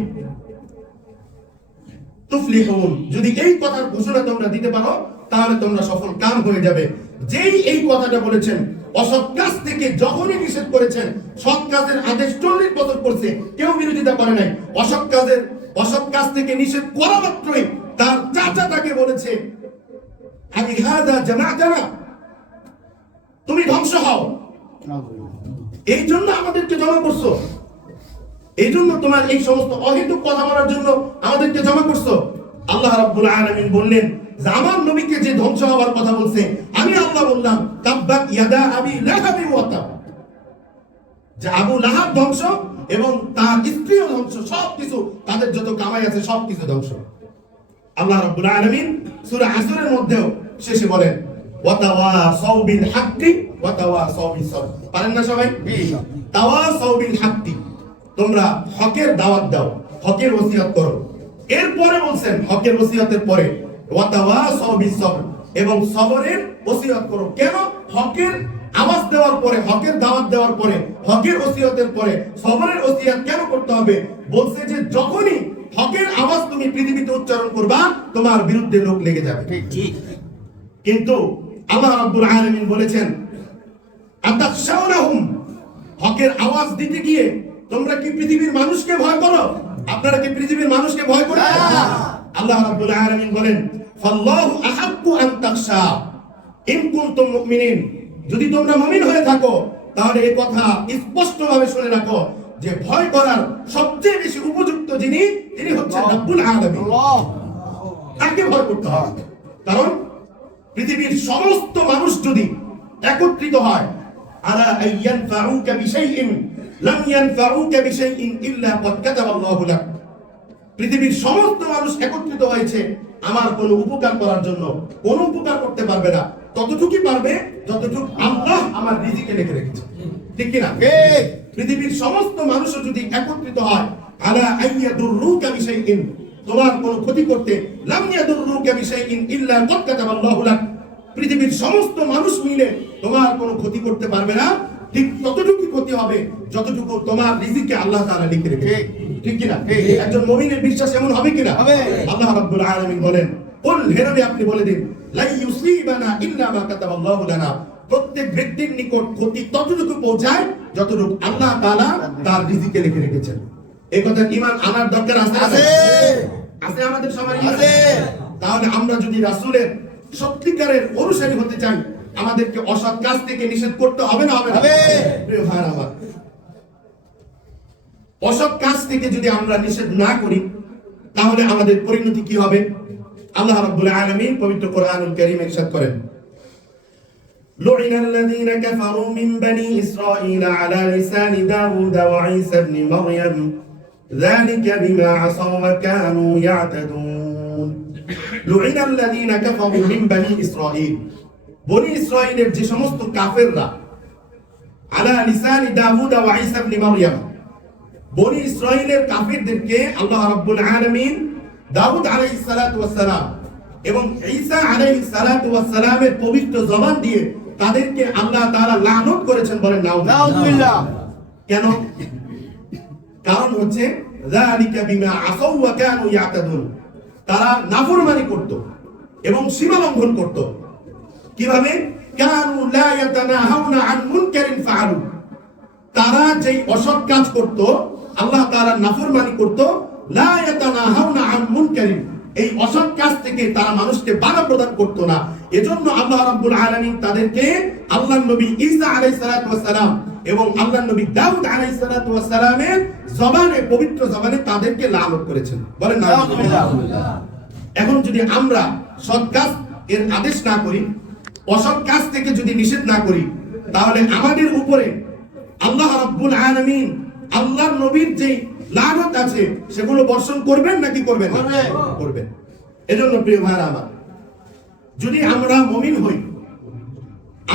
তুফলিহুন, যদি এই কথার ঘোষণা তোমরা দিতে পারো তাহলে তোমরা সফল কাম হয়ে যাবে। যেই এই কথাটা বলেছেন, অসৎ কাজ থেকে যখনই নিষেধ করেছেন, সৎ কাজের আদেশ 40 বছর করছে, কেউ বিরোধিতা করে নাই। অসৎ কাজ থেকে নিষেধ করা মাত্রই তার চাচা তাকে বলেছে আমি হাদা জামাআতানা, তুমি ধ্বংস হও, এই জন্য আমাদেরকে জমা করছো, এই জন্য তোমার এই সমস্ত অহেতুক কথা বলার জন্য আমাদেরকে জমা করছো। আল্লাহ রাব্বুল আলামিন বললেন যে আমার নবীকে যে ধ্বংস হওয়ার কথা বলছে, আমি আল্লাহ বললাম তাব্বাত ইয়াদা আবি লাহাব ওয়া তাব, যে আবু লাহাব ধ্বংস এবং তার স্ত্রীও ধ্বংস, সবকিছু, তাদের যত কামাই আছে সবকিছু ধ্বংস। আল্লাহ রাব্বুল আলামিন সূরা আসরের মধ্যেও শেষে বলেন ওয়াতাওয়াসাউ বিল হাক্কি ওয়াতাওয়াসাউ বিস সাবর। পারেন না সবাই? তাওয়াসাউ বিল হাক্কি, তোমরা হকের দাওয়াত দাও, হকের ওসিয়ত করো। এরপরে বলছেন হকের ওসিয়তের পরে ওয়াতাওয়াসাউ বিস সাবর, এবং সবরের ওসিয়ত করো। কেন? হকের আওয়াজ দেওয়ার পরে, হকের দাওয়াত দেওয়ার পরে, হকের ওসিয়তের পরে সবরের ওসিয়ত কেন করতে হবে? বলছে যে যখনই হকের আওয়াজ তুমি পৃথিবীতে উচ্চারণ করবা, তোমার বিরুদ্ধে লোক লেগে যাবে। ঠিক। কিন্তু আল্লাহ রাব্বুল আলামিন বলেছেন আতাখশাউনাহুম, হকের আওয়াজ দিতে গিয়ে তোমরা কি পৃথিবীর মানুষকে ভয় করো? আপনারা কি পৃথিবীর মানুষকে ভয় করেন? আল্লাহ রাব্বুল আলামিন বলেন ফাল্লাহু আহাক্কু আন তাখশা ইন কুনতুম মুমিনিন, যদি তোমরা মুমিন হয়ে থাকো তাহলে এই কথা স্পষ্টভাবে শুনে রাখো যে ভয় করার সবচেয়ে বেশি উপযুক্ত যিনি, তিনি হচ্ছেন রাব্বুল আলামিন। তাকে ভয় করতে হবে। কারণ পৃথিবীর সমস্ত মানুষ যদি একত্রিত হয়, আলা আইয়ানফাউকা বিশাইইন লাম ইয়ানফাউকা বিশাইইন ইল্লা ক্বাদ কাতাবাল্লাহু লাক, পৃথিবীর সমস্ত মানুষ একত্রিত হয়েছে আমার কোনো উপকার করার জন্য, কোনো উপকার করতে পারবে না ততটুকুই পারবে যতটুকু আল্লাহ আমার রিজিকে লিখে রেখেছে। ঠিক কি না? পৃথিবীর সমস্ত মানুষও যদি একত্রিত হয় আলা আইয়াদুররুকা বিশাইইন, তোমার কোনো ক্ষতি করতে, লাম ইয়াদুররুকা বিশাইইন ইল্লা ক্বাদ কাতাবাল্লাহু লাক, পৃথিবীর সমস্ত মানুষ মিলে তোমার কোনো ক্ষতি করতে পারবে না, ঠিক ততটুকুই ক্ষতি হবে যতটুকু তোমার রিজিকে আল্লাহ তাআলা লিখে রেখেছে। ঠিক কি না? একজন মুমিনের বিশ্বাস এমন হবে কিনা? আল্লাহ রাব্বুল আলামিন বলেন, কুল, হে নবী আপনি বলে দিন, লা ইউসিবানা ইল্লা মা কাতাবাল্লাহু লানা, প্রত্যেক ব্যক্তির নিকট ক্ষতি ততটুকু পৌঁছায় যতটুকু আল্লাহ তাআলা তার রিজিকে লিখে রেখেছেন। এই কথা ঈমান আনার দরকার আছে আছে আমাদের সবার আছে। তাহলে আমরা যদি রাসূলের সত্যিকারের অনুসারী হতে চাই, আমাদেরকে অসৎ কাজ থেকে নিষেধ করতে হবে না? হবে। প্রিয় ভাইরা আমার, অসৎ কাজ থেকে যদি আমরা নিষেধ না করি তাহলে আমাদের পরিণতি কি হবে? আল্লাহ রাব্বুল আলামিন পবিত্র কোরআনুল কারীমে ইরশাদ করেন, لعن الذين كفروا من بني إسرائيل على لسان داود وعيسى ابن مريم ذلك بما عصوا وكانوا يعتدون। لعن الذين كفروا من بني إسرائيل, বনি ইসরাইলের যে সমস্ত কাফেররা, আলা লিসানি দাউদ ওয়া ঈসা ইবনে মারইয়াম, বনি ইসরাইলের কাফেরদেরকে আল্লাহ রাব্বুল আলামিন দাউদ আলাইহিস সালাতু ওয়াস সালাম এবং ঈসা আলাইহিস সালাতু ওয়াস সালামের পবিত্র জবান দিয়ে তাদেরকে আল্লাহ তাআলা লানত করেছেন। বলেন নাউযুবিল্লাহ। কেন? কারণ হচ্ছে যালিকা বিমা আসাউ ওয়া কানু ইয়াতাদুন, তারা নাফরমানি করত এবং সীমা লঙ্ঘন করত। কিভাবে? কানু লা ইয়াতানাহাউনা আন মুনকারিন ফাআলু, তারা যেই অসৎ কাজ করত, আল্লাহ তাআলা নাফরমানি করত, লা ইয়াতানাহাউনা আন মুনকারিন, এই অসৎ কাজ থেকে তারা মানুষকে বাধা প্রদান করত না। এজন্য আল্লাহ রাব্বুল আলামিন তাদেরকে আল্লাহর নবী ঈসা আলাইহিস সালাতু ওয়াস সালাম এবং আল্লাহর নবী দাউদ আলাইহিস সালাতু ওয়াস সালামের জবানে, পবিত্র জবানে তাদেরকে লানত করেছেন। বলেন নাউযুবিল্লাহ। এখন যদি আমরা সৎ কাজ এর আদেশ না করি, অসৎ কাজ থেকে যদি নিষেধ না করি, তাহলে আমাদের উপরে আল্লাহ রাব্বুল আলামিন আল্লাহর নবীর যে লানত আছে সেগুলো বর্ষণ করবেন নাকি করবেন না? করবেন। এজন্য প্রিয় ভাইরা আমার, যদি আমরা মুমিন হই,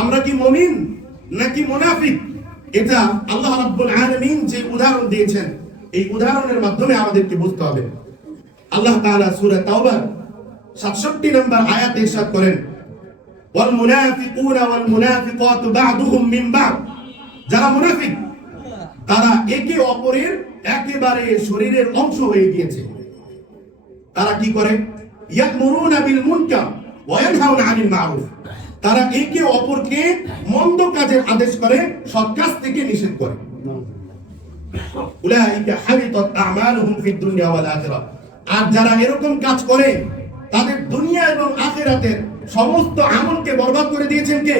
আমরা কি মুমিন নাকি মুনাফিক, এটা আল্লাহ রাব্বুল আলামিন যে উদাহরণ দিয়েছেন, এই উদাহরণের মাধ্যমে আমাদেরকে বুঝতে হবে। আল্লাহ তাআলা সূরা তাওবার 67 নম্বর আয়াতে ইরশাদ করেন, ওয়াল মুনাফিকুনা ওয়াল মুনাফিকাতু বা'দুহুম মিন বা'দ, যারা মুনাফিক তারা একে অপরের একেবারে শরীরের অংশ হয়ে গিয়েছে। তারা কি করে? ইয়া'মুরুনা বিল মুনকার ওয়া ইয়ানহাউনা আনিল মা'রুফ, তারা একে অপরকে মন্দ কাজের আদেশ করে, সৎ কাজ থেকে নিষেধ করে। উলাইকা হাবিতাত আ'মালুহুম ফিদ দুনিয়া ওয়াল আখিরাহ, আর যারা এরকম কাজ করে তাদের দুনিয়া এবং আখিরাতের সমস্ত আমলকে বরবাদ করে দিয়েছেন কে?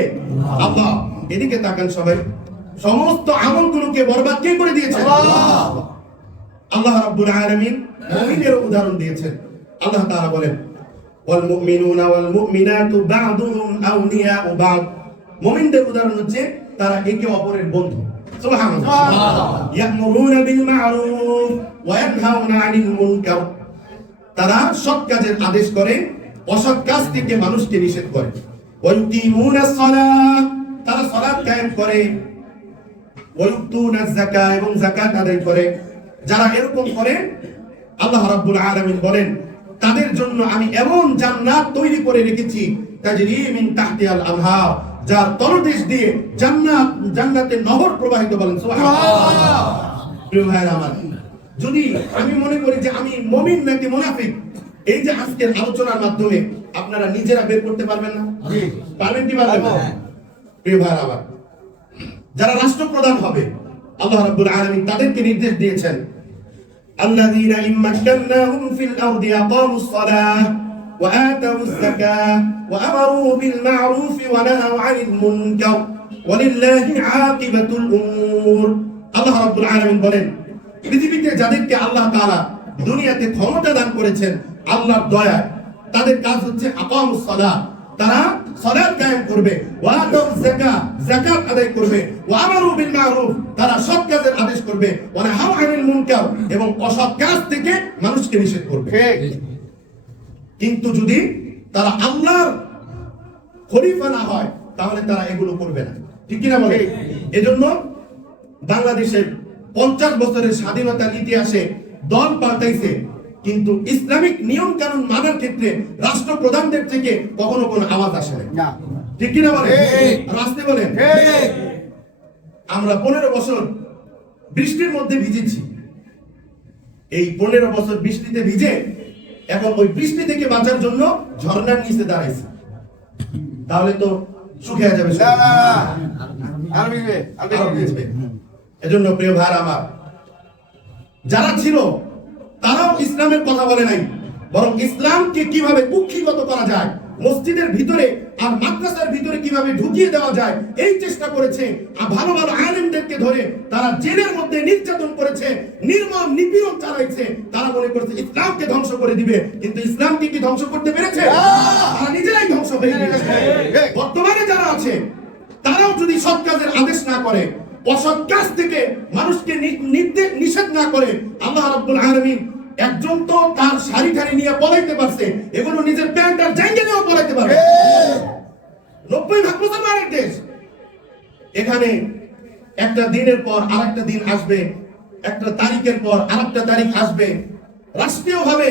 আল্লাহ। এদিকে তাকান সবাই, সমস্ত আমলগুলোকে বরবাদ কে করে দিয়েছেন? আল্লাহ। আল্লাহ রাব্বুল আলামিন মুমিনের উদাহরণ দিয়েছেন। আল্লাহ তাআলা বলেন, ওয়াল মুমিনুনা ওয়াল মুমিনাতু বা'দুহুম আউলিয়াউ বা'দ, মুমিনদের উদাহরণ হচ্ছে তারা একে অপরের বন্ধু। সুবহানাল্লাহ। ইয়া'মুরুনা বিল মা'রুফ ওয়া ইয়ানহাউনা আনিল মুনকার, তারা সৎ কাজের আদেশ করে, অসৎ কাজ থেকে মানুষকে নিষেধ করে। ওয়া ইউকিমুনাস সালাহ, তারা সালাত কায়েম করে। ওয়া ইউতুনাজ যাকাত, এবং যাকাত আদায় করে। যারা এরকম করে আল্লাহ রাব্বুল আলামিন বলেন, তাদের জন্য আমি এমন জান্নাত তৈরি করে রেখেছি, তাজরি মিন তাহতিহাল আনহার, যার তলদেশ দিয়ে জান্নাতের নহর প্রবাহিত। বলেন সুবহানাল্লাহ। প্রিয় ভাইরা আমার, যদি আমি মনে করি যে আমি মুমিন নাকি মুনাফিক, এই যে আজকের আলোচনার মাধ্যমে আপনারা নিজেরা বের করতে পারবেন না? পারবেন কি পারবেন না? প্রিয় ভাইরা আমার, যারা রাষ্ট্রপ্রধান হবে, আল্লাহ রাব্বুল আলামিন তাদেরকে নির্দেশ দিয়েছেন, আল্লাযীনা ইম্মাক্কানাহুম ফিল আরদি আকামুস সালাহ ওয়া আতাউজ যাকাহ ওয়া আমারু বিল মা'রুফ ওয়া নাহাউ আনিল মুনকার ওয়া লিল্লাহি আকিবাতুল উমুর। আল্লাহ রাব্বুল আলামিন বলেন, পৃথিবীতে যাদেরকে আল্লাহ তাআলা দুনিয়াতে ক্ষমতা দান করেছেন আল্লাহর দয়ায়, তাদের কাজ হচ্ছে আকামুস সালাহ, তারা সালাত কায়েম করবে, ওয়া আতাউজ যাকাত, যাকাত আদায় করবে, ওয়া আমারু বিল মা'রুফ, তারা সৎ কাজের আদেশ করবে, ওয়া নাহাউ আনিল মুনকার, এবং অসৎ কাজ থেকে মানুষকে নিষেধ করবে। কিন্তু যদি তারা আল্লাহর খলিফা না হয় তাহলে তারা এগুলো করবে না, ঠিক কিনা বলে? এজন্য বাংলাদেশের 50 বছরের স্বাধীনতার ইতিহাসে দল পাল্টাইছে, কিন্তু ইসলামিক নিয়ম কানুন মানার ক্ষেত্রে রাষ্ট্রপ্রধানদের থেকে কখনো কোনো আওয়াজ আসে না, ঠিক কিনা বলে? রাস্তে বলেন। আমরা 15 বছর বৃষ্টির মধ্যে ভিজেছি, এই 15 বছর বৃষ্টিতে ভিজে এখন ওই বৃষ্টি থেকে বাঁচার জন্য ঝর্ণার নিচে দাঁড়াইছি, তাহলে তো শুকিয়ে যাবে, আরো ভিজবে। এজন্য প্রিয় ভাই আমার, যারা ছিল তারাও ইসলামের কথা বলে নাই, বরং ইসলামকে কিভাবে কুক্ষিগত করা যায়, মসজিদের ভিতরে আর মাদ্রাসার ভিতরে কিভাবে ঢুকিয়ে দেওয়া যায় এই চেষ্টা করেছে। আর ভালো ভালো আলেমদেরকে ধরে তারা জেলের মধ্যে নির্যাতন করেছে, নির্মম নিপীড়ন চালাইছে। তারা মনে করছে ইসলামকে ধ্বংস করে দিবে, কিন্তু ইসলামকে কি ধ্বংস করতে পেরেছে? তারা নিজেরাই ধ্বংস হয়ে গেছে। বর্তমানে যারা আছে তারাও যদি সৎ কাজের আদেশ না করে, অসৎ কাজ থেকে মানুষকে নিষেধ না করে, আল্লাহ রাব্বুল আলামিন একজন তো তার শাড়ি ঠাড়ি নিয়ে পলাইতে পারছে, এগুলো নিজের প্যান্ট আর জাঙ্গিয়া নিয়েও পলাইতে পারবে। 90% মুসলমানের দেশ। এখানে একটা দিনের পর আরেকটা দিন আসবে, একটা তারিখের পর আরেকটা তারিখ আসবে, রাষ্ট্রীয়ভাবে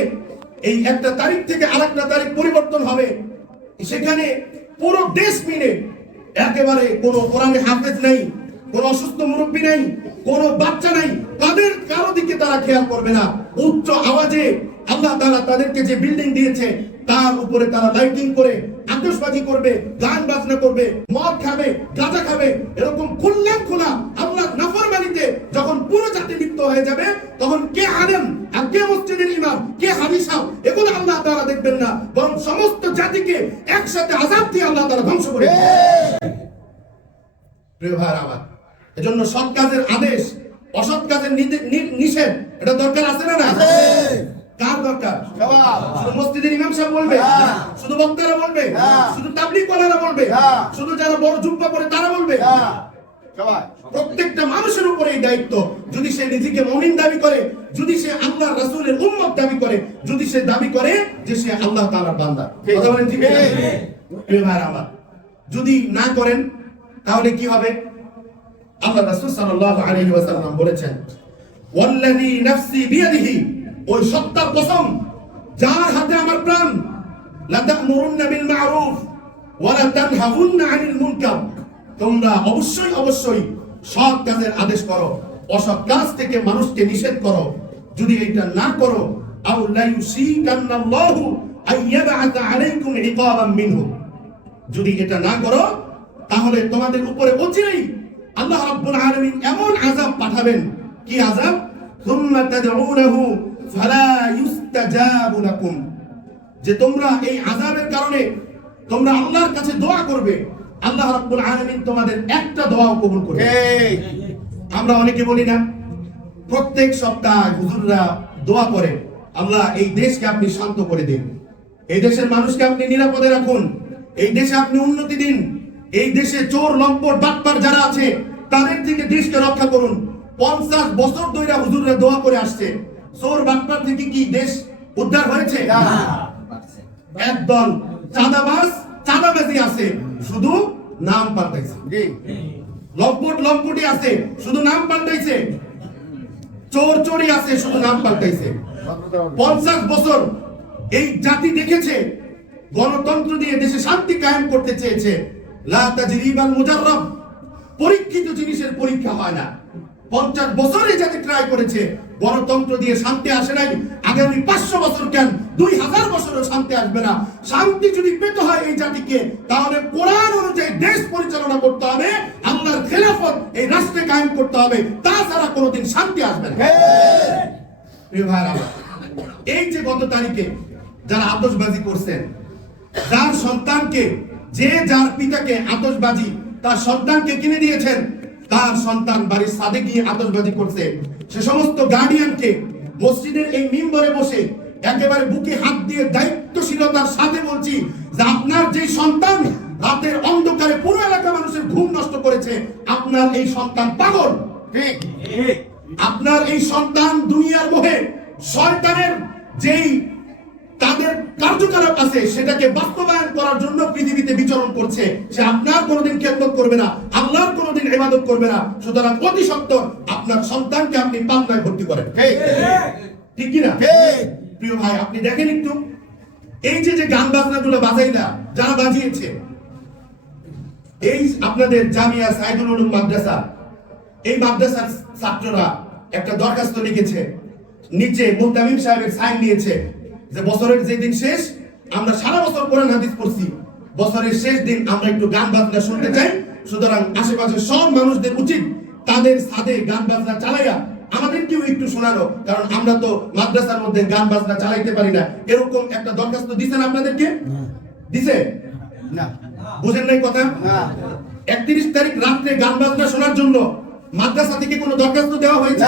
এই একটা তারিখ থেকে আরেকটা তারিখ পরিবর্তন হবে। সেখানে পুরো দেশ মিলে একেবারে কোনো কোরআনে হাফেজ নাই, কোন অসুস্থ মুরব্বী নাই, কোন বাচ্চা নাই, তাদের কারো দিকে তারা খেয়াল করবে না। উচ্চ আওয়াজে আল্লাহ তাআলা তাদেরকে যে বিল্ডিং দিয়েছে তার উপরে তারা লাইটিং করে আতশবাজি করবে, গান বাজনা করবে, মদ খাবে, গাঁজা খাবে, এরকম খুললাম খোলা আল্লাহ নাফরমানিতে যখন পুরো জাতি লিপ্ত হয়ে যাবে, তখন কে আলেম আর কে মসজিদের ইমাম, কে হাদিস সাহেব, এগুলো আল্লাহ তাআলা দেখবেন না, বরং সমস্ত জাতিকে একসাথে আযাব দিয়ে আল্লাহ তাআলা ধ্বংস করে দেবেন। প্রিয় ভাই আমার, এজন্য সৎ কাজের আদেশ, অসৎ কাজের নিষেধ, এটা দরকার আছে না? কার দরকার? শুধু মসজিদের ইমাম সাহেব বলবে? শুধু বক্তারা বলবে? শুধু তাবলীগ ওয়ালারা বলবে? শুধু যারা বড় জুব্বা পরে তারা বলবে? প্রত্যেকটা মানুষের উপরে এই দায়িত্ব। যদি সে নিজেকে মুমিন দাবি করে, যদি সে আল্লাহর রাসূলের উম্মত দাবি করে, যদি সে দাবি করে যে সে আল্লাহ তাআলার বান্দা, কথা বলেন ঠিক আছে? প্রিয় ভাই আমার, যদি না করেন তাহলে কি হবে? আল্লাহ রাসূল সাল্লাল্লাহু আলাইহি ওয়াসাল্লাম বলেছেন, ওয়াল্লাযী নাফসি বিয়াদিহি, ওই সত্তার কসম যার হাতে আমার প্রাণ, লা তা'মুরুন্না বিল মা'রুফ ওয়া লা তানহাউন্না আনিল মুনকার, তোমরা অবশ্যই অবশ্যই সৎ কাজের আদেশ করো, অসৎ কাজ থেকে মানুষকে নিষেধ করো। যদি এটা না করো, আও লা ইউশিকান্নাল্লাহু আইয়াবআসা আলাইকুম ইকাবাম মিনহু, যদি এটা না করো তাহলে তোমাদের উপরে অচিরেই আল্লাহ রাব্বুল আলামিন এমন আযাব পাঠাবেন। কি আযাব? সুম্মা তাদউনাহু ফালা ইউস্তাজাবু লাকুম, যে তোমরা এই আযাবের কারণে তোমরা আল্লাহর কাছে দোয়া করবে, আল্লাহ রাব্বুল আলামিন তোমাদের একটা দোয়াও কবুল করবে। আমরা অনেকে বলি না, প্রত্যেক সপ্তাহে হুজুররা দোয়া করে, আল্লাহ এই দেশকে আপনি শান্ত করে দিন, এই দেশের মানুষকে আপনি নিরাপদে রাখুন, এই দেশে আপনি উন্নতি দিন, এই দেশে চোর লম্পট বাটপার যারা আছে তাদের থেকে দেশকে রক্ষা করুন। 50 বছর ধরে হুজুররা দোয়া করে আসছে, চোর বাটপার থেকে কি দেশ উদ্ধার হয়েছে? একদল চাঁদাবাজি আছে, শুধু নাম পাল্টাইছে। লম্পটি আছে, শুধু নাম পাল্টাইছে। চোরি আছে, শুধু নাম পাল্টাইছে। 50 বছর এই জাতি দেখেছে গণতন্ত্র দিয়ে দেশে শান্তি কায়েম করতে চেয়েছে। লা তাজরিবাল মুজাররাব, পরীক্ষিত জিনিসের পরীক্ষা হয় না। 50 বছর এই জাতি ট্রাই করেছে, গণতন্ত্র দিয়ে শান্তি আসে নাই। আগামী 500 বছর কেন 2000 বছরও শান্তি আসবে না। শান্তি যদি পেতে হয় এই জাতিকে, তাহলে কোরআন অনুযায়ী দেশ পরিচালনা করতে হবে, আল্লাহর খেলাফত এই রাষ্ট্রে কায়েম করতে হবে, তাছাড়া কোনোদিন শান্তি আসবে না। প্রিয় ভাইরা, এই যে গত তারিখে যারা আতশবাজি করছেন, যার সন্তানকে, যে যার পিতাকে আতশবাজি তার সন্তানকে কিনে দিয়েছেন, তার সন্তান বাড়ির ছাদে গিয়ে আতশবাজি করছে, সে সমস্ত গার্ডিয়ানকে মসজিদের এই মিম্বরে বসে একেবারে বুকে হাত দিয়ে দায়িত্বশীলতার সাথে বলছি যে আপনার যে সন্তান রাতের অন্ধকারে পুরো এলাকা মানুষের ঘুম নষ্ট করেছে, আপনার এই সন্তান পাগল। ঠিক, আপনার এই সন্তান দুনিয়ার মোহে শয়তানের যেই তাদের কার্যকলাপ আছে সেটাকে বাস্তবায়ন করার জন্য পৃথিবীতে বিচরণ করছে, সে আপনার কোনোদিন খেদমত করবে না, আল্লাহর কোনোদিন ইবাদত করবে না। সুতরাং অতি সত্বর আপনার সন্তানকে আপনি পাবনায় ভর্তি করেন। ঠিক কি না? প্রিয় ভাই, আপনি দেখেন একটু এই যে গান বাজনাগুলো বাজাইলা যারা বাজিয়েছে, এই আপনাদের জামিয়া সাইদুল উলুম মাদ্রাসা, এই মাদ্রাসার ছাত্ররা একটা দরখাস্ত লিখেছে, নিচে মুহতামিম সাহেবের সাইন নিয়েছে যে বছরের যে দিন শেষ, আমরা সারা বছর কোরআন হাদিস পড়ছি, বছরের শেষ দিন আমরা একটু গান বাজনা শুনতে চাই। সুতরাং আশেপাশের সব মানুষদের উচিত তাদের ছাদে গান বাজনা চালাইয়া আমাদেরকেও একটু শোনানো, কারণ আমরা তো মাদ্রাসার মধ্যে গান বাজনা চালাইতে পারি না। এরকম একটা দরখাস্ত দিছেন আপনাদেরকে? দিছে না? বুঝেন নাই কথা? 31 তারিখ রাত্রে গান বাজনা শোনার জন্য মাদ্রাসা থেকে কোনো দরখাস্ত দেওয়া হয়েছে?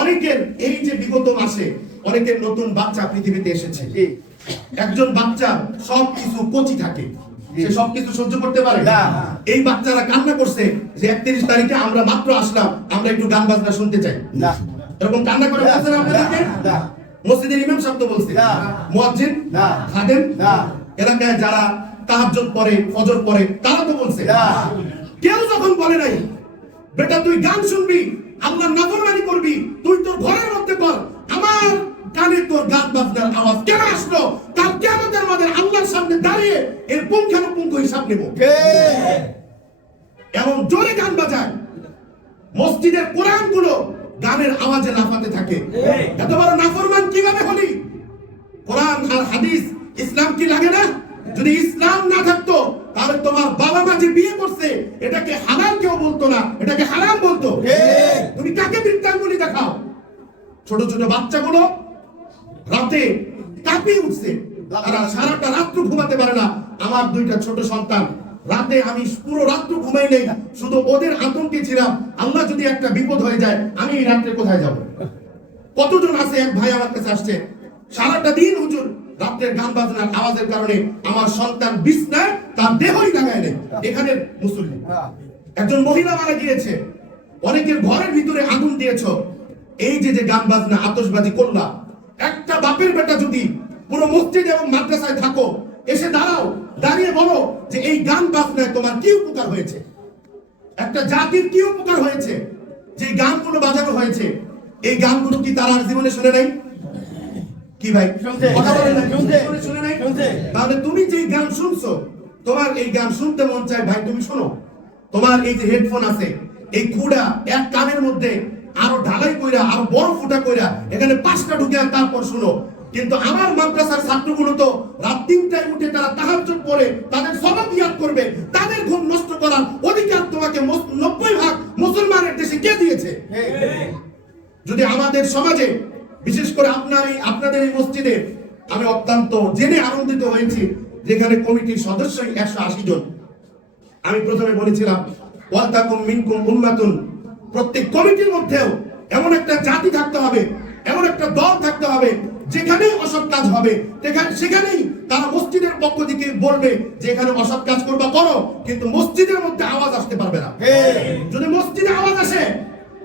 অনেকের এই যে বিগত মাসে অনেকের নতুন বাচ্চা পৃথিবীতে এসেছে, একজন বাচ্চা সবকিছু কচি থাকে, সে সবকিছু সহ্য করতে পারে না। এই বাচ্চারা কান্না করছে যে 31 তারিখে আমরা মাত্র আসলাম, আমরা একটু গান বাজনা শুনতে চাই। এরকম কান্না করে বলছেন আপনাদেরকে? মসজিদের ইমাম সাহেব তো বলছে, মুয়াজ্জিন, খাদেম, এলাকায় যারা তাহাজ্জুদ পড়ে, ফজর পড়ে, তারা তো বলছে। কেউ যখন বলে নাই বেটা তুই গান শুনবি, আল্লাহর নাফরমানি করবি, তুই তোর ঘরের মধ্যে কর, আমার কানে তোর গান বাজনার আওয়াজ কেন আসলো, কাল কিয়ামতের মাঠে আল্লাহর সামনে দাঁড়িয়ে এর পুঙ্খানুপুঙ্খ হিসাব নেব। এমন জোরে গান বাজায়, মসজিদের কোরআন গুলো গানের আওয়াজে লাফাতে থাকে। এত বড় নাফরমান কিভাবে হলি? কোরআন আর হাদিস, ইসলাম কি লাগে না? যদি ইসলাম না থাকতো তাহলে তোমার বাবা মা যে বিয়ে করছে এটাকে হালাল কেউ বলতো না, এটাকে হারাম বলতো। তুমি কাকে বৃত্তাঙ্গুলি দেখাও? ছোট ছোট বাচ্চাগুলো রাতে কাঁপিয়ে উঠছে, তারা সারাটা রাত্র ঘুমাতে পারে না। আমার 2টা ছোট সন্তান, রাতে আমি পুরো রাত্র ঘুমাই নেই, শুধু ওদের আতঙ্কে ছিলাম, আল্লাহ যদি একটা বিপদ হয়ে যায় আমি এই রাত্রে কোথায় যাব? কতজন আছে, এক ভাই আমার কাছে আসছে, সারাটা দিন হুজুর রাত্রের গান বাজনার আওয়াজের কারণে আমার সন্তান বিছনায় তার দেহই লাগায় নেই। এখানে মুসল্লি একজন মহিলা মারা গিয়েছে, অনেকের ঘরের ভিতরে আগুন দিয়েছো, এই যে গান বাজনা আতশবাজি করলা। একটা বাপের বেটা যদি পুরো মসজিদ এবং মাদ্রাসায় থাকো, এসে দাঁড়াও, দাঁড়িয়ে বলো যে এই গান বাজনায় তোমার কি উপকার হয়েছে, একটা জাতির কি উপকার হয়েছে যে গানগুলো বাজানো হয়েছে। এই গানগুলো কি তারা জীবনে শুনে নাই? কি ভাই কথা বলেন না? শুনে নাই? তাহলে তুমি যে গান শুনছো, তোমার এই গান শুনতে মন চায়, ভাই তুমি শোনো। তোমার এই যে হেডফোন আছে, এই খুঁড়া এক কানের মধ্যে আরো ঢালাই কইরা, আরো বড় ফুটা কইরা এখানে 5টা ঢুকে তারপর শুনো। কিন্তু আমার মাদ্রাসার ছাত্রগুলো তো রাত 3টায় উঠে তারা তাহাজ্জুদ পড়ে, তাদের সওয়াব ইয়াদ করবে, তাদের ঘুম নষ্ট করার অধিকার তোমাকে 90% মুসলমানের দেশে কে দিয়েছে? যদি আমাদের সমাজে, বিশেষ করে আপনাদের এই মসজিদে, আমি অত্যন্ত জেনে আনন্দিত হয়েছি যেখানে কমিটির সদস্য 180 জন। আমি প্রথমে বলেছিলাম ওয়ালতাকুম মিনকুম উম্মাতুন, প্রত্যেক কমিটির মধ্যেও এমন একটা জাতি থাকতে হবে, এমন একটা দল থাকতে হবে, যেখানেই অসৎ কাজ হবে সেখানেই তারা মসজিদের পক্ষ থেকে বলবে যে এখানে অসৎ কাজ করবা করো, কিন্তু মসজিদের মধ্যে আওয়াজ আসতে পারবে না। যদি মসজিদে আওয়াজ আসে,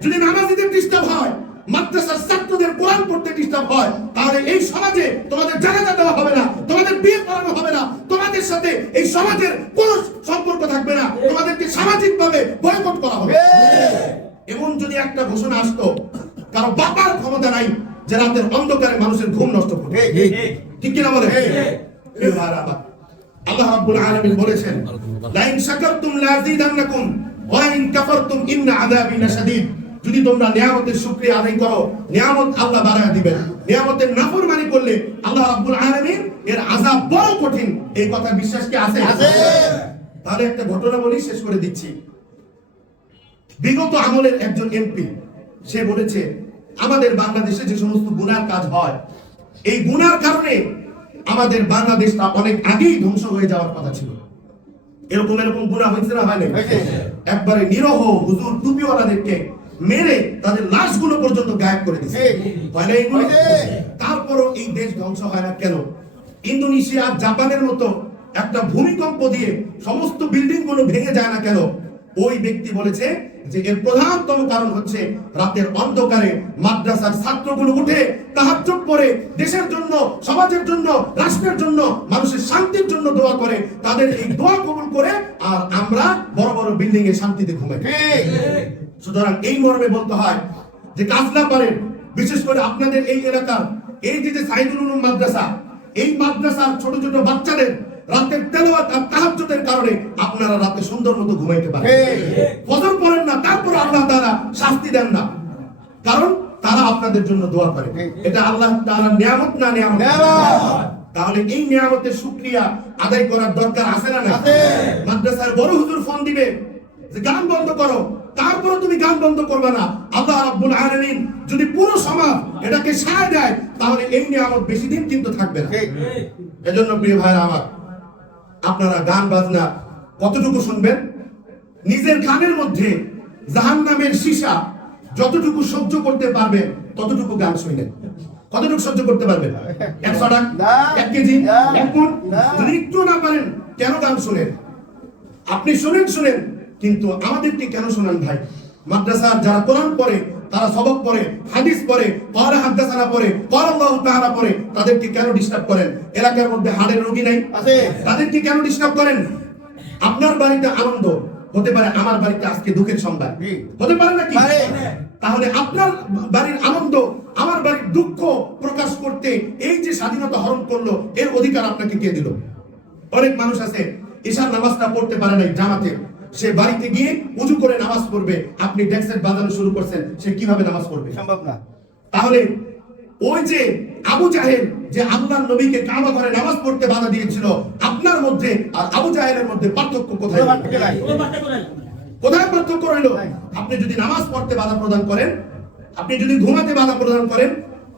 যদি নামাজীদের ডিস্টার্ব হয়, মাদ্রাসার ছাত্রদের কোরআন পড়তে ডিস্টার্ব হয়, তাহলে এই সমাজে তোমাদের জানাজা দেওয়া হবে না, তোমাদের বিয়ে করানো হবে না, তোমাদের সাথে এই সমাজের কোনো সম্পর্ক থাকবে না, তোমাদেরকে সামাজিকভাবে বয়কট করা হবে। এমন যদি একটা ঘোষণা আসতো, কারো বাবার ক্ষমতা নাই যে রাতের অন্ধকারে মানুষের ঘুম নষ্ট করবে। ঠিক কিনা বলে? আল্লাহ রাব্বুল আলামিন বলেছেন, লা ইন শাকারতুম লাযিদান্নাকুম ওয়া ইন কাফারতুম ইন্না আযাবি লাশাদীদ। যদি তোমরা নিয়ামতের শুকরিয়া আদায় করো, নিয়ামত আল্লাহ বাড়ায় দিবেন, নিয়ামতের নাফরমানি করলে আল্লাহ রাব্বুল আলামিন এর আযাব বড় কঠিন। এই কথা বিশ্বাস কি আছে? তাহলে একটা ঘটনা বলি, শেষ করে দিচ্ছি। বিগত আমলের একজন এমপি, সে বলেছে আমাদের বাংলাদেশে যে সমস্ত গুনার কাজ হয়, এই গুনার কারণে আমাদের বাংলাদেশটা অনেক আগেই ধ্বংস হয়ে যাওয়ার কথা ছিল। এরকম গুনাহ হয়েছে না? হয় না? একবারে নিরহ হুজুর টুপিওয়ালাদেরকে মেরে তাদের লাশগুলো পর্যন্ত গায়েব করে দিয়েছে। হয় না এগুলো? তারপরও এই দেশ ধ্বংস হয় না কেন? ইন্দোনেশিয়া, জাপানের মতো একটা ভূমিকম্প দিয়ে সমস্ত বিল্ডিং গুলো ভেঙে যায় না কেন? ওই ব্যক্তি বলেছে যে এর প্রধানতম কারণ হচ্ছে রাতের অন্ধকারে মাদ্রাসার ছাত্রগুলো উঠে তাহাজ্জুদ পড়ে দেশের জন্য, সমাজের জন্য, রাষ্ট্রের জন্য, মানুষের শান্তির জন্য দোয়া করে, তাদের এই দোয়া কবুল করে আর আমরা বড় বড় বিল্ডিং এ শান্তিতে ঘুমাই। সুতরাং এই মর্মে বলতে হয় যে কাজ না পারেন, বিশেষ করে আপনাদের এই এলাকার এই যে সাইদুল উলুম মাদ্রাসা, এই মাদ্রাসার ছোট ছোট বাচ্চাদের রাতের তেলাওয়াত আর তাহাজ্জুদের কারণে আপনারা রাতে সুন্দর মতো ঘুমাইতে পারেন। ফজর পড়েন না, তারপর আল্লাহ তাআলা শাস্তি দেন না, কারণ তারা আপনাদের জন্য দোয়া করে। এটা আল্লাহ তাআলার নিয়ামত না নিয়ামত? তাহলে এই নিয়ামতের শুকরিয়া আদায় করার দরকার আছে না না? মাদ্রাসার বড় হুজুর ফোন দিবে যে গান বন্ধ করো, তারপরে তুমি গান বন্ধ করবে না। আল্লাহ রাব্বুল আলামিন যদি পুরো সমাজ এটাকে সায় দেয় তাহলে এই নিয়ামত বেশি দিন কিন্তু থাকবে না। এজন্য প্রিয় ভাইরা আমার, আপনারা গান বাজনা কতটুকু শুনবেন? নিজের কানের মধ্যে জাহান্নামের সীসা যতটুকু সহ্য করতে পারবেন ততটুকু গান শুনবেন। কতটুকু সহ্য করতে পারবেন? 100 টাকা, 1 কেজি, 1 ফুট? যদি একটু না পারেন কেন গান শুনেন? আপনি শুনেন, কিন্তু আমাদেরকে কেন শোনান ভাই? মাদ্রাসার যারা কোরআন পড়ে, তারা সবক পড়ে, হাদিস পড়ে, ক্বালা হাদাসানা পড়ে, ক্বালা আল্লাহু তাআলা পড়ে, তাদেরকে কেন ডিস্টার্ব করেন? এলাকার মধ্যে হাড়ের রোগী নাই আছে, তাদেরকে কেন ডিস্টার্ব করেন? আপনার বাড়িতে আনন্দ হতে পারে, আমার বাড়িতে আজকে দুঃখের সংবাদ হতে পারে নাকি? তাহলে আপনার বাড়ির আনন্দ আমার বাড়ির দুঃখ প্রকাশ করতে এই যে স্বাধীনতা হরণ করলো, এর অধিকার আপনাকে কে দিল? অনেক মানুষ আছে ঈশার নামাজটা পড়তে পারে নাই জামাতে, সে বাড়িতে গিয়ে উজু করে নামাজ পড়বে, আপনি ডেক্সেট বাজানো শুরু করছেন, সে কিভাবে নামাজ পড়বে? সম্ভব না। তাহলে ওই যে আবু জাহেল যে আল্লাহর নবীকে কাবা ঘরে নামাজ পড়তে বাধা দিয়েছিল, আপনার মধ্যে আর আবু জাহেলের মধ্যে পার্থক্য কোথায়? কোথায় পার্থক্য রইল? আপনি যদি নামাজ পড়তে বাধা প্রদান করেন, আপনি যদি ঘুমাতে বাধা প্রদান করেন,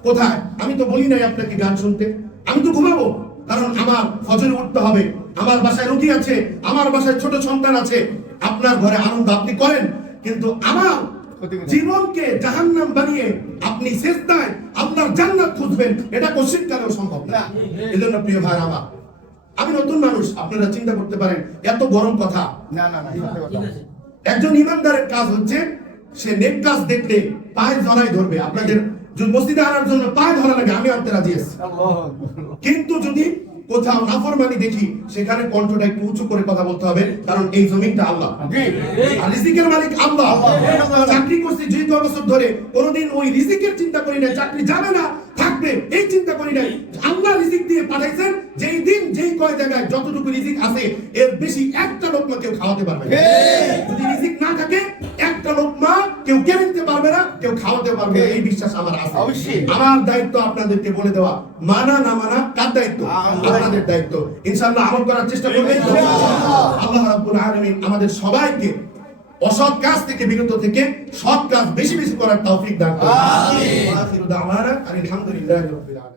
কোথায়? আমি তো বলি নাই আপনাকে গান শুনতে, আমি তো ঘুমাবো, কারণ আমার ফজরে উঠতে হবে, আমার বাসায় রোগী আছে, আমার বাসায় ছোট সন্তান আছে। আপনার ঘরে আনন্দ আপনি করেন, কিন্তু আমার জীবনকে জাহান্নাম বানিয়ে আপনি সিজদায় আপনার জান্নাত খুঁজবেন, এটা কোশ্চিনকালেও সম্ভব না। এজন্য প্রিয় ভাই আমার, আমি নতুন মানুষ, আপনারা চিন্তা করতে পারেন এত গরম কথা না। একজন ইমানদারের কাজ হচ্ছে সে নেক কাজ দেখলে পায়ে জড়াই ধরবে। আপনাদের মসজিদে আনার জন্য পায়ে ধরা লাগে, আমি আনতে রাজি আছি, কিন্তু যদি কোথাও নাফরমানি দেখি সেখানে কণ্ঠটা একটু উঁচু করে কথা বলতে হবে, কারণ এই জমিনটা আল্লাহ, আর রিজিকের মালিক আল্লাহ। চাকরি করছি 2 বছর ধরে, কোনোদিন ওই রিজিকের চিন্তা করি না, চাকরি যাবে না থাকবে এই চিন্তা করি নাই। আল্লাহ রিজিক দিয়ে পাঠাইছেন, যেই দিন যেই কয় জায়গায় যতটুকু রিজিক আছে এর বেশি একটা লোকমা কেউ খাওয়াতে পারবে না। যদি রিজিক না থাকে একটা লোকমা কেউ কেড়ে নিতে পারবে না, কেউ খাওয়াতে পারবে না, এই বিশ্বাস আমার আছে। আমার দায়িত্ব আপনাদেরকে বলে দেওয়া, মানা না মানা কার দায়িত্ব? আপনাদের দায়িত্ব। ইনশাআল্লাহ আমল করার চেষ্টা করবেন। আল্লাহ রাব্বুল আলামিন আমাদের সবাইকে অসৎ কাজ থেকে বিরত থেকে সৎ কাজ বেশি বেশি করার তৌফিক দান করুন। আমিন। ওয়া আখিরু দাওয়ানা আলহামদুলিল্লাহি রাব্বিল আলামিন।